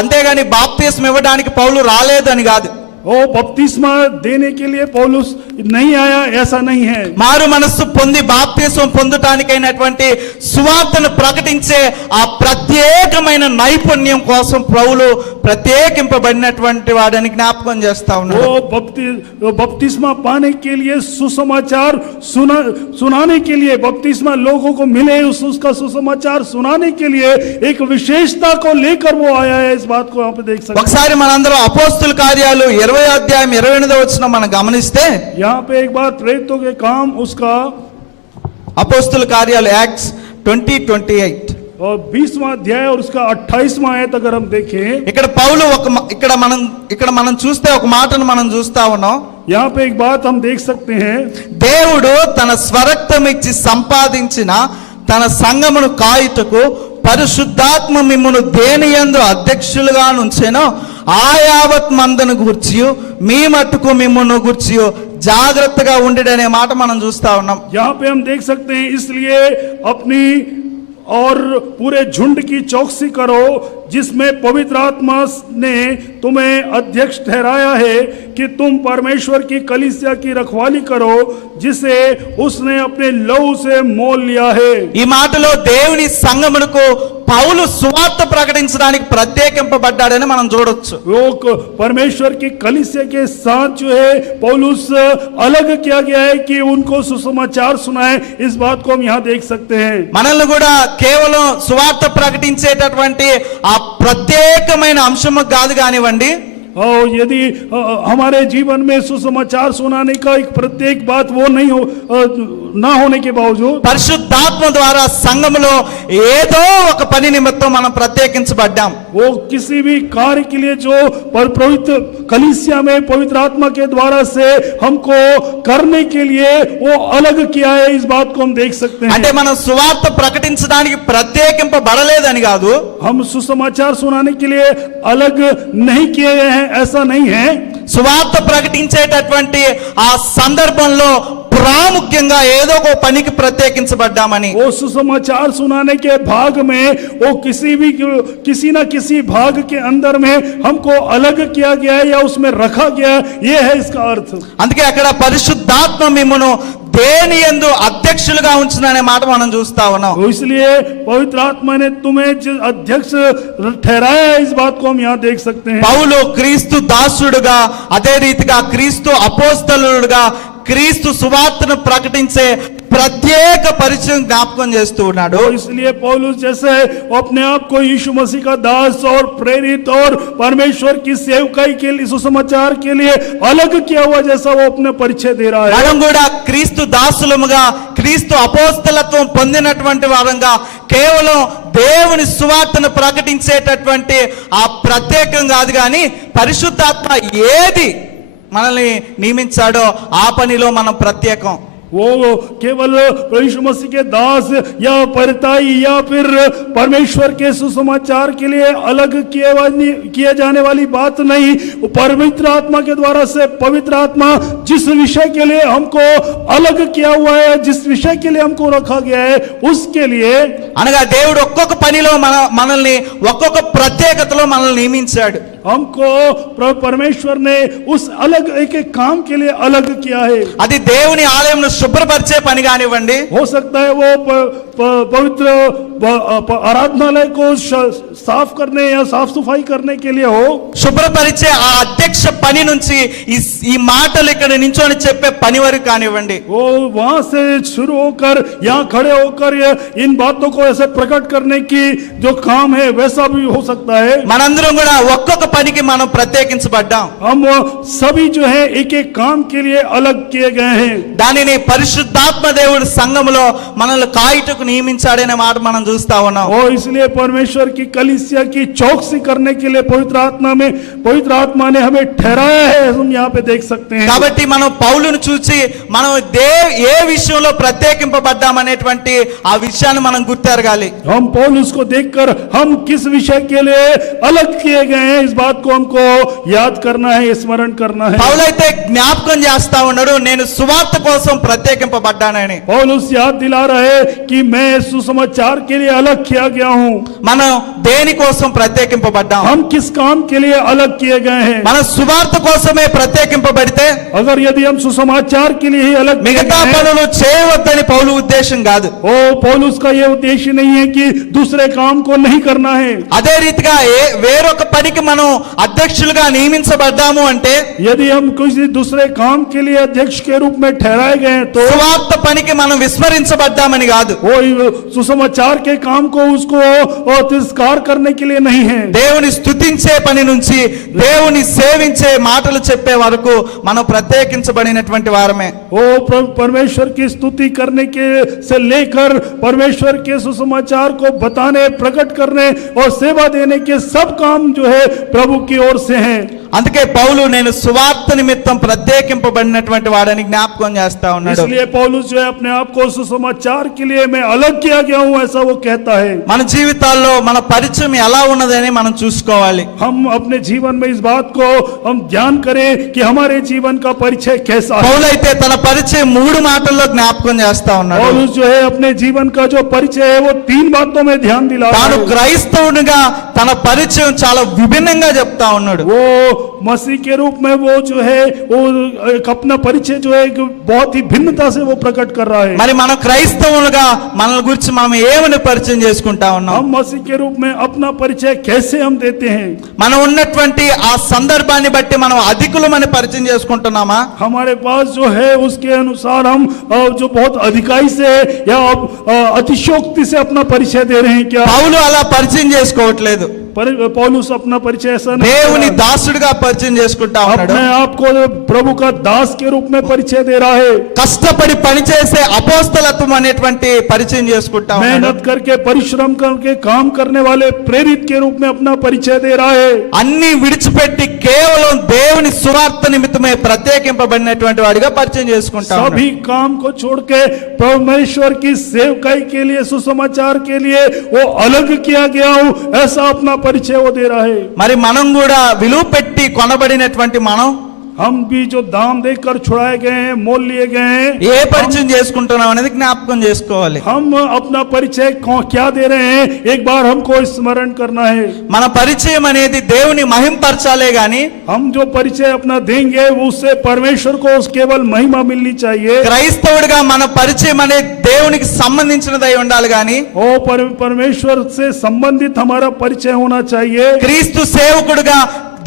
అంతేగాని బాప్తిస్మం ఇవ్వడానికి పౌలు రాలేదని కాదు. वो बपतिस्मा देने के लिए पौलुस नहीं आया, ऐसा नहीं है। మారు మనస్సు పొంది బాప్తిస్మం పొందుటానికైనటువంటి సువార్తను ప్రకటించే ఆ ప్రత్యేకమైన నైపుణ్యం కోసం పౌలు ప్రత్యేకింపబడినటువంటి వాడని జ్ఞాపకం చేస్తా ఉన్నాడు. वो बपतिस्मा पाने के लिए, सुसमाचार सुनाने के लिए, बपतिस्मा लोगों को मिले उसका सुसमाचार सुनाने के लिए एक विशेषता को लेकर वो आया है। इस बात को यहाँ पे देख सकते हैं। ఒకసారి మనందరం అపోస్తుల కార్యాలు 20వ అధ్యాయం 28వ వచనం మనం గమనిస్తే, यहाँ पे एक बार प्रेरितों के काम उसका అపోస్తుల కార్యాలు యాక్ట్స్ 20:28 और 20वां अध्याय और उसका 28वां आयत अगर हम देखें, ఇక్కడ పౌలు ఇక్కడ మనం చూస్తే ఒక మాటను మనం చూస్తా ఉన్నాం. यहाँ पे एक बात हम देख सकते हैं, దేవుడు తన స్వరక్తం ఇచ్చి సంపాదించిన తన సంఘమును కాయుటకు పరిశుద్ధాత్మ మిమ్మును దేనియందు అధ్యక్షులుగా నుంచెనో ఆ యావత్ మందను గూర్చి మీ మట్టుకు మిమ్మును గూర్చి జాగ్రత్తగా ఉండడనే మాట మనం చూస్తా ఉన్నాం. यहाँ पे हम देख सकते हैं, इसलिए अपनी और पूरे झुंड की चौकसी करो जिसमें पवित्र आत्मा ने तुम्हें अध्यक्ष ठहराया है कि तुम परमेश्वर की कलीसिया की रखवाली करो जिसे उसने अपने लहू से मोल लिया है। ఈ మాటలో దేవుని సంఘమునకు పౌలు సువార్త ప్రకటించడానికి ప్రత్యేకింపబడ్డాడని మనం చూడొచ్చు. वो परमेश्वर की कलीसिया के साथ जो है पौलुस अलग किया गया है कि उनको सुसमाचार सुनाए। इस बात को हम यहाँ देख सकते हैं। మనల్ని కూడా కేవలం సువార్త ప్రకటించేటటువంటి ఆ ప్రత్యేకమైన అంశము కాదు కానివ్వండి, और यदि हमारे जीवन में सुसमाचार सुनाने का एक प्रत्येक बात वो नहीं हो ना होने के बावजूद పరిశుద్ధాత్మ ద్వారా సంఘములో ఏదో ఒక పని నిమిత్తం మనం ప్రత్యేకించబడ్డాం. वो किसी भी कार्य के लिए जो पवित्र कलीसिया में पवित्र आत्मा के द्वारा से हमको करने के लिए वो अलग किया है, इस बात को हम देख सकते हैं। అంటే మనం సువార్త ప్రకటించడానికి ప్రత్యేకింపబడలేదని కాదు, हम सुसमाचार सुनाने के लिए अलग नहीं किए गए हैं, ऐसा नहीं है। సువార్త ప్రకటించేటటువంటి ఆ సందర్భంలో ప్రాముఖ్యంగా ఏదో ఒక పనికి ప్రత్యేకించబడ్డామని. वो सुसमाचार सुनाने के भाग में वो किसी ना किसी भाग के अंदर में हमको अलग किया गया है या उसमें रखा गया है, ये है इसका अर्थ। అందుకే అక్కడ పరిశుద్ధాత్మ మిమ్మును దేని యందు అధ్యక్షులుగా ఉంచుననే మాట మనం చూస్తా ఉన్నాం. तो इसलिए पवित्र आत्मा ने तुम्हें जो अध्यक्ष ठहराया है, इस बात को हम यहाँ देख सकते हैं। పౌలు క్రీస్తు దాసుడుగా, అదే రీతిగా క్రీస్తు అపోస్తలుడుగా క్రీస్తు సువార్తను ప్రకటించే ప్రత్యేక పరిచయం జ్ఞాపకం చేస్తూ ఉన్నాడు. तो इसलिए पौलुस जैसे अपने आप को यीशु मसीह का दास और प्रेरित और परमेश्वर की सेवकाई के लिए सुसमाचार के लिए अलग किया हुआ जैसा वो अपने परिचय दे रहा है। మనం కూడా క్రీస్తు దాసులముగా క్రీస్తు అపోస్తలత్వం పొందినటువంటి వారంగా కేవలం దేవుని సువార్తను ప్రకటించేటటువంటి ఆ ప్రత్యేకం కాదు, కానీ పరిశుద్ధాత్మ ఏది మనల్ని నియమించాడో ఆ పనిలో మనం ప్రత్యేకం. वो केवल यीशु मसीह के दास या परिताई या फिर परमेश्वर के सुसमाचार के लिए अलग किए जाने वाली बात नहीं। पवित्र आत्मा के द्वारा से पवित्र आत्मा जिस विषय के लिए हमको अलग किया हुआ है, जिस विषय के लिए हमको रखा गया है, उसके लिए అనగా దేవుడు ఒక్కొక్క పనిలో మనల్ని ఒక్కొక్క ప్రత్యేకతలో మనల్ని నియమించాడు. हमको परमेश्वर ने उस अलग एक एक काम के लिए अलग किया है। అది దేవుని ఆలయంను శుభ్రపరిచే పని కానివ్వండి, हो सकता है वो पवित्र आराधनालय को साफ करने या साफ सफाई करने के लिए हो। శుభ్రపరిచే ఆ అధ్యక్ష పని నుంచి ఈ మాటలు ఇక్కడ నించొని చెప్పే పని వరకు కానివ్వండి, वो वहां से शुरू होकर यहाँ खड़े होकर इन बातों को ऐसे प्रकट करने की जो काम है वैसा भी हो सकता है। మనందరం కూడా ఒక్కొక్క పనికి మనం ప్రత్యేకించబడ్డాం. हम सभी जो है एक एक काम के लिए अलग किए गए हैं। దానిని పరిశుద్ధాత్మ దేవుడు సంఘములో మనల్ని కాయుటకు నియమించాడనే మాట మనం చూస్తా ఉన్నాం. और इसलिए परमेश्वर की कलीसिया की चौकसी करने के लिए पवित्र आत्मा ने हमें ठहराया है, हम यहाँ पे देख सकते हैं। కాబట్టి మనం పౌలును చూసి మనం ఏ విషయంలో ప్రత్యేకింపబడ్డామనేటువంటి ఆ విషయాన్ని మనం గుర్తెరగాలి. हम पौलुस को देखकर हम किस विषय के लिए अलग किए गए हैं, इस बात को हमको याद करना है, स्मरण करना है। పౌలైతే జ్ఞాపకం చేస్తా ఉన్నాడు, నేను సువార్త కోసం ప్రత్యేకింపబడ్డానని. पौलुस याद दिला रहे कि मैं सुसमाचार के लिए अलग किया गया हूँ। మనం దేని కోసం ప్రత్యేకింపబడ్డాం? हम किस काम के लिए अलग किए गए हैं? మన సువార్త కోసమే ప్రత్యేకింపబడితే अगर यदि हम सुसमाचार के लिए ही अलग किए మిగతా गए हैं, పనులు చేయవద్దని పౌలు ఉద్దేశం కాదు. ओ पौलुस का ये उद्देश्य नहीं है कि दूसरे काम को नहीं करना है। అదే రీతిగా వేరొక పనికి మనం అధ్యక్షులుగా నియమించబడ్డాము అంటే यदि हम किसी दूसरे काम के लिए अध्यक्ष के रूप में ठहराए गए हैं तो సువార్త పనికి మనం విస్మరించబడ్డామని కాదు, वो सुसमाचार के काम को उसको तिरस्कार करने के लिए नहीं है। దేవుని స్తుతించే పని నుంచి దేవుని సేవించే మాటలు చెప్పే వరకు మనం ప్రత్యేకించబడినటువంటి వారమే. वो परमेश्वर की स्तुति करने के से लेकर परमेश्वर के सुसमाचार को बताने, प्रकट करने और सेवा देने के सब काम जो है प्रभु की ओर से हैं। అందుకే పౌలు నేను సువార్త నిమిత్తం ప్రత్యేకింపబడినటువంటి వాడని జ్ఞాపకం చేస్తా ఉన్నాడు. इसलिए पौलुस जो है अपने आप को सुसमाचार के लिए मैं अलग किया गया हूं, ऐसा वो कहता है। మన జీవితాల్లో మన పరిచయం ఎలా ఉన్నదని మనం చూసుకోవాలి. हम अपने जीवन में इस बात को हम ध्यान करें कि हमारे जीवन का परिचय कैसा है। పౌలైతే తన పరిచయం 3 మాటల్లో జ్ఞాపకం చేస్తా ఉన్నాడు. पौलुस जो है अपने जीवन का जो परिचय है वो 3 बातों में ध्यान दिला रहा తాను है। క్రైస్తవునిగా తన పరిచయం చాలా విభిన్నంగా చెప్తా ఉన్నాడు. वो मसीह के रूप में वो जो है वो एक अपना परिचय जो है बहुत ही भिन्नता से वो प्रकट कर रहा है। మరి మన క్రైస్తవులుగా మన గురించి మనం ఏమని పరిచయం చేసుకుంటా ఉన్నాం? हम मसीह के रूप में अपना परिचय कैसे हम देते हैं? మనం ఉన్నటువంటి ఆ సందర్భాన్ని బట్టి మనం అధికులమని పరిచయం చేసుకుంటున్నామా? हमारे पास जो है उसके अनुसार हम जो बहुत अधिकाई से या अतिशोक्ति से अपना परिचय दे रहे हैं क्या? పౌలు అలా పరిచయం చేసుకోవట్లేదు. पौलुस अपना परिचय ऐसा नहीं దేవుని दे रहा। దాసుడిగా పరిచయం చేసుకుంటా ఉన్నాడు. अपने आप को प्रभु का दास के रूप में परिचय दे रहा है। కష్టపడి పనిచేసే అపోస్తలత్వం అనేటువంటి పరిచయం చేసుకుంటా ఉన్నాడు. मेहनत करके परिश्रम करके काम करने वाले प्रेरित के रूप में अपना परिचय दे रहा है। అన్ని విడిచిపెట్టి కేవలం దేవుని సువార్త నిమిత్తమే ప్రత్యేకింపబడినటువంటి వాడిగా పరిచయం చేసుకుంటా ఉన్నాడు. सभी काम को छोड़ के परमेश्वर की सेवकाई के लिए, सुसमाचार के लिए वो अलग किया गया हूं, ऐसा अपना परिचय वो दे रहा है। మరి మనం కూడా విలువ పెట్టి కొనబడినటువంటి మనం हम भी जो दाम देकर छुड़ाए गए हैं, मोल लिए गए हैं, ఏ పరిచయం చేసుకుంటున్నాం అనేది జ్ఞాపకం చేసుకోవాలి. हम अपना परिचय क्या दे रहे हैं, एक बार हमको स्मरण करना है। మన పరిచయం అనేది దేవుని మహింపరచాలే గాని हम जो परिचय अपना देंगे उससे परमेश्वर को केवल महिमा मिलनी चाहिए। క్రైస్తవుడిగా మన పరిచయం అనేది దేవునికి సంబంధించినదై ఉండాలి గాని परमेश्वर से संबंधित हमारा परिचय होना चाहिए। క్రీస్తు సేవకుడిగా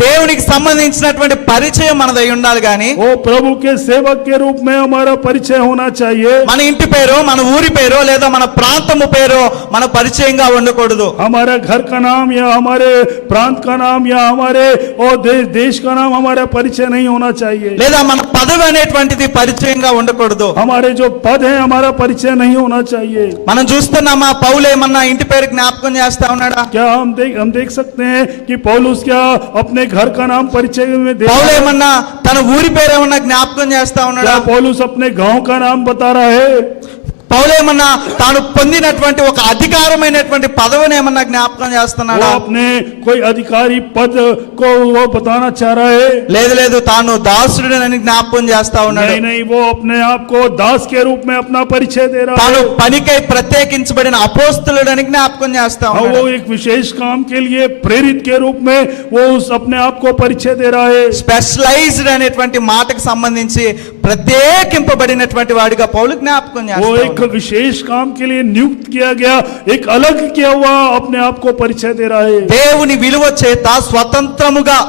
దేవునికి సంబంధించినటువంటి పరిచయం మనదై ఉండాలి గాని वो प्रभु के सेवक के रूप में हमारा परिचय होना चाहिए। మన ఇంటి పేరు, మన ఊరి పేరు లేదా మన ప్రాంతము పేరు మన పరిచయంగా ఉండకూడదు. हमारा घर का नाम या हमारे प्रांत का नाम या हमारे और देश का नाम हमारा परिचय नहीं होना चाहिए। లేదా మన పదవి అనేటువంటిది పరిచయంగా ఉండకూడదు. हमारे जो पद है हमारा परिचय नहीं होना चाहिए। మనం చూస్తున్నామా పౌలు ఏమన్నా ఇంటి పేరు జ్ఞాపకం చేస్తా ఉన్నాడా? क्या हम देख सकते हैं कि पौलुस क्या अपने घर का नाम परिचय में दे పౌలు ఏమన్నా తన ఊరి పేరు ఏమన్నా జ్ఞాపకం చేస్తా ఉన్నాడా? क्या पौलुस अपने गांव का नाम बता रहा है? పౌలు ఏమన్నా తాను పొందినటువంటి ఒక అధికారమైనటువంటి పదవిని ఏమన్నా జ్ఞాపకం वो చేస్తున్నాడా? अपने कोई अधिकारी पद को वो बताना चाह रहा है? లేదు లేదు, తాను దాసుడిని జ్ఞాపకం చేస్తా ఉన్నాడు. नहीं नहीं, वो अपने आप को दास के रूप में अपना परिचय दे रहा తాను है। పనికై ప్రత్యేకించబడిన అపోస్తలుడని జ్ఞాపకం చేస్తా हाँ, ఉన్నాడు. वो एक विशेष काम के लिए प्रेरित के रूप में वो उस अपने आप को परिचय दे रहा है। స్పెషలైజ్డ్ అనేటువంటి మాటకు సంబంధించి ప్రత్యేకింపబడినటువంటి వాడిగా పౌలు జ్ఞాపకం वो చేస్తా एक ఉన్నాడు. विशेष काम के लिए नियुक्त किया गया, एक अलग किया हुआ अपने आप को परिचय दे रहा है। దేవుని విలువ చేత స్వతంత్రముగా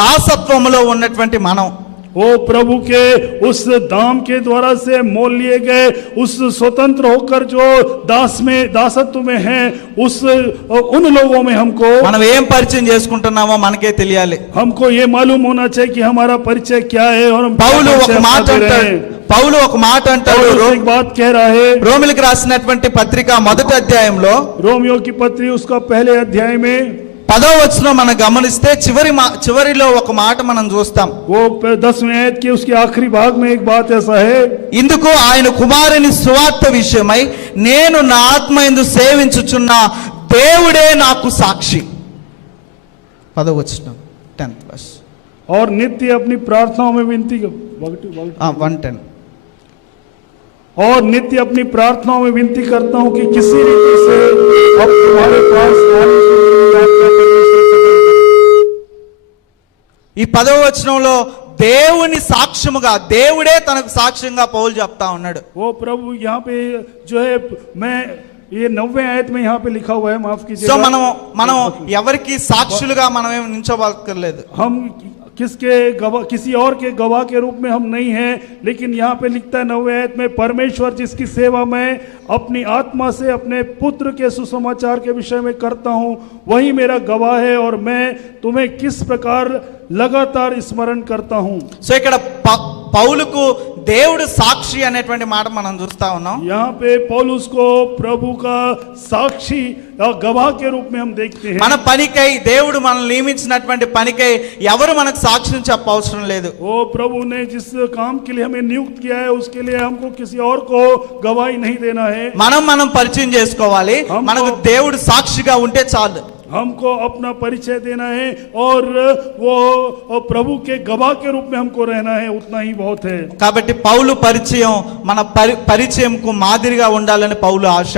దాసత్వములో ఉన్నటువంటి మనం वो प्रभु के उस दाम के द्वारा से मोल लिए गए, उस स्वतंत्र होकर जो दासत्व में हैं, उन लोगों में మనం ఏం పరిచయం చేసుకుంటున్నామో మనకే తెలియాలి. हमको ये मालूम होना चाहिए कि हमारा परिचय क्या है और हम क्या పౌలు परिचय ఒక మాట अपना दे रहे అంటాడు. हैं। పౌలు ఒక మాట అంటాడు. पौलुस एक बात कह रहा है, రోమిలికి రాసినటువంటి పత్రిక మొదటి అధ్యాయంలో रोमियो की पत्री उसका पहले अध्याय में 10వ వచనం మనం గమనిస్తే చివరిలో ఒక మాట మనం చూస్తాం. वो 10वें आयत के उसके आखिरी भाग में एक बात ऐसा है, ఇందుకు ఆయన కుమారుని సువార్త విషయమై నేను నా ఆత్మయందు సేవించుచున్న దేవుడే నాకు సాక్షి. 10వ వచనం 10th verse. और नित्य अपनी प्रार्थनाओं में विनती 110. और नित्य अपनी प्रार्थनाओं में विनती करता हूं कि किसी रीति से अब तुम्हारे पास आने से ఈ 10వ వచనంలో దేవుని సాక్ష్యముగా దేవుడే తనకు సాక్ష్యంగా పౌలు చెప్తా ఉన్నాడు. वो प्रभु यहाँ पे जो है, मैं ये 90वें आयत में यहाँ पे लिखा हुआ है, माफ సో कीजिएगा। మనం ఎవరికి సాక్షులుగా మనం ఏం నించోబక్కర్లేదు. हम किसी और के गवाह के रूप में हम नहीं हैं, लेकिन यहाँ पे लिखता है 90वें आयत में, परमेश्वर जिसकी सेवा मैं अपनी आत्मा से अपने पुत्र के सुसमाचार के विषय में करता हूँ, वही मेरा गवाह है और मैं तुम्हें किस प्रकार लगातार स्मरण करता हूँ। సో ఇక్కడ పౌలుకు దేవుడు సాక్షి అనేటువంటి మాట మనం చూస్తా ఉన్నాం. यहाँ पे पौलुस को प्रभु का साक्षी और गवाह के रूप में हम देखते हैं। మన పనికై దేవుడు మనల్ని నియమించినటువంటి పనికై ఎవరు మనకు సాక్ష్యం చెప్పవసరం లేదు. वो प्रभु ने जिस काम के लिए हमें नियुक्त किया है, उसके लिए हमको किसी और को गवाही नहीं देना है। మనం పరిచయం చేసుకోవాలి. మనకు దేవుడు సాక్షిగా ఉంటే చాలు. हमको अपना परिचय देना है और वो प्रभु के गवाह के रूप में हमको रहना है, उतना ही बहुत है। కాబట్టి పౌలు పరిచయం మన పరిచయంకు మాదిరిగా ఉండాలని పౌలు ఆశ.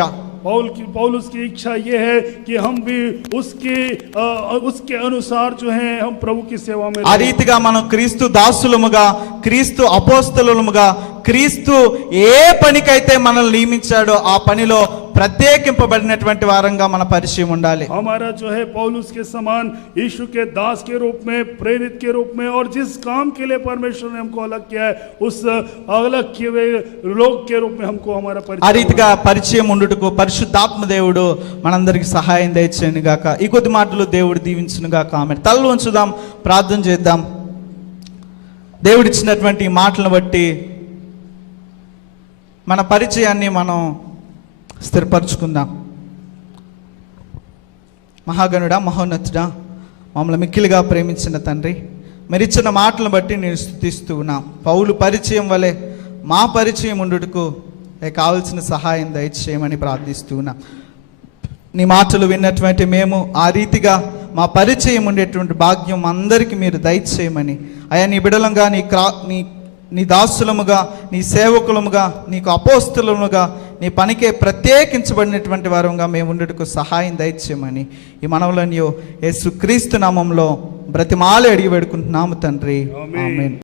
पौलुस की इच्छा ये है कि हम भी उसके अनुसार जो है हम प्रभु की सेवा में ఆ రీతిగా మనం క్రీస్తు దాసులముగా, క్రీస్తు అపోస్తలులముగా, క్రీస్తు ఏ పనికైతే మనల్ని నియమించాడో ఆ పనిలో ప్రత్యేకింపబడినటువంటి వారంగా మన పరిచయం ఉండాలి. हमारा जो है पौलुस के समान यीशु के दास के रूप में, प्रेरित के रूप में, और जिस काम के लिए परमेश्वर ने हमको अलग किया है उस अलग किए हुए लोग के रूप में हमको हमारा ఆ परिचय రీతిగా పరిచయం ఉండుటకు పరిశుద్ధాత్మ దేవుడు మనందరికి సహాయం దయచేయను గాక. ఈ కొద్ది మాటలు దేవుడు దీవించును గాక. ఆమె తలలు ఉంచుదాం, ప్రార్థన చేద్దాం. దేవుడిచ్చినటువంటి ఈ మాటలను బట్టి మన పరిచయాన్ని మనం స్థిరపరచుకుందాం. మహాగణుడా, మహోన్నతుడా, మమ్మల్ని మిక్కిలిగా ప్రేమించిన తండ్రి, మీరు ఇచ్చిన మాటలను బట్టి నేను స్తుతిస్తూ ఉన్నా. పౌలు పరిచయం వలె మా పరిచయం ఉండుటకు కావలసిన సహాయం దయచేయమని ప్రార్థిస్తూ ఉన్నా. నీ మాటలు విన్నటువంటి మేము ఆ రీతిగా మా పరిచయం ఉండేటువంటి భాగ్యం అందరికీ మీరు దయచేయమని, అయా నీ బిడలంగా నీ దాసులముగా, నీ సేవకులముగా, నీకు అపోస్తులముగా, నీ పనికే ప్రత్యేకించబడినటువంటి వారంగా మేము ఉండటకు సహాయం దయచేయమని ఈ మనవులను యేసుక్రీస్తు నామంలో బ్రతిమాలి అడిగి వేడుకుంటున్నాము తండ్రి. ఆమేన్.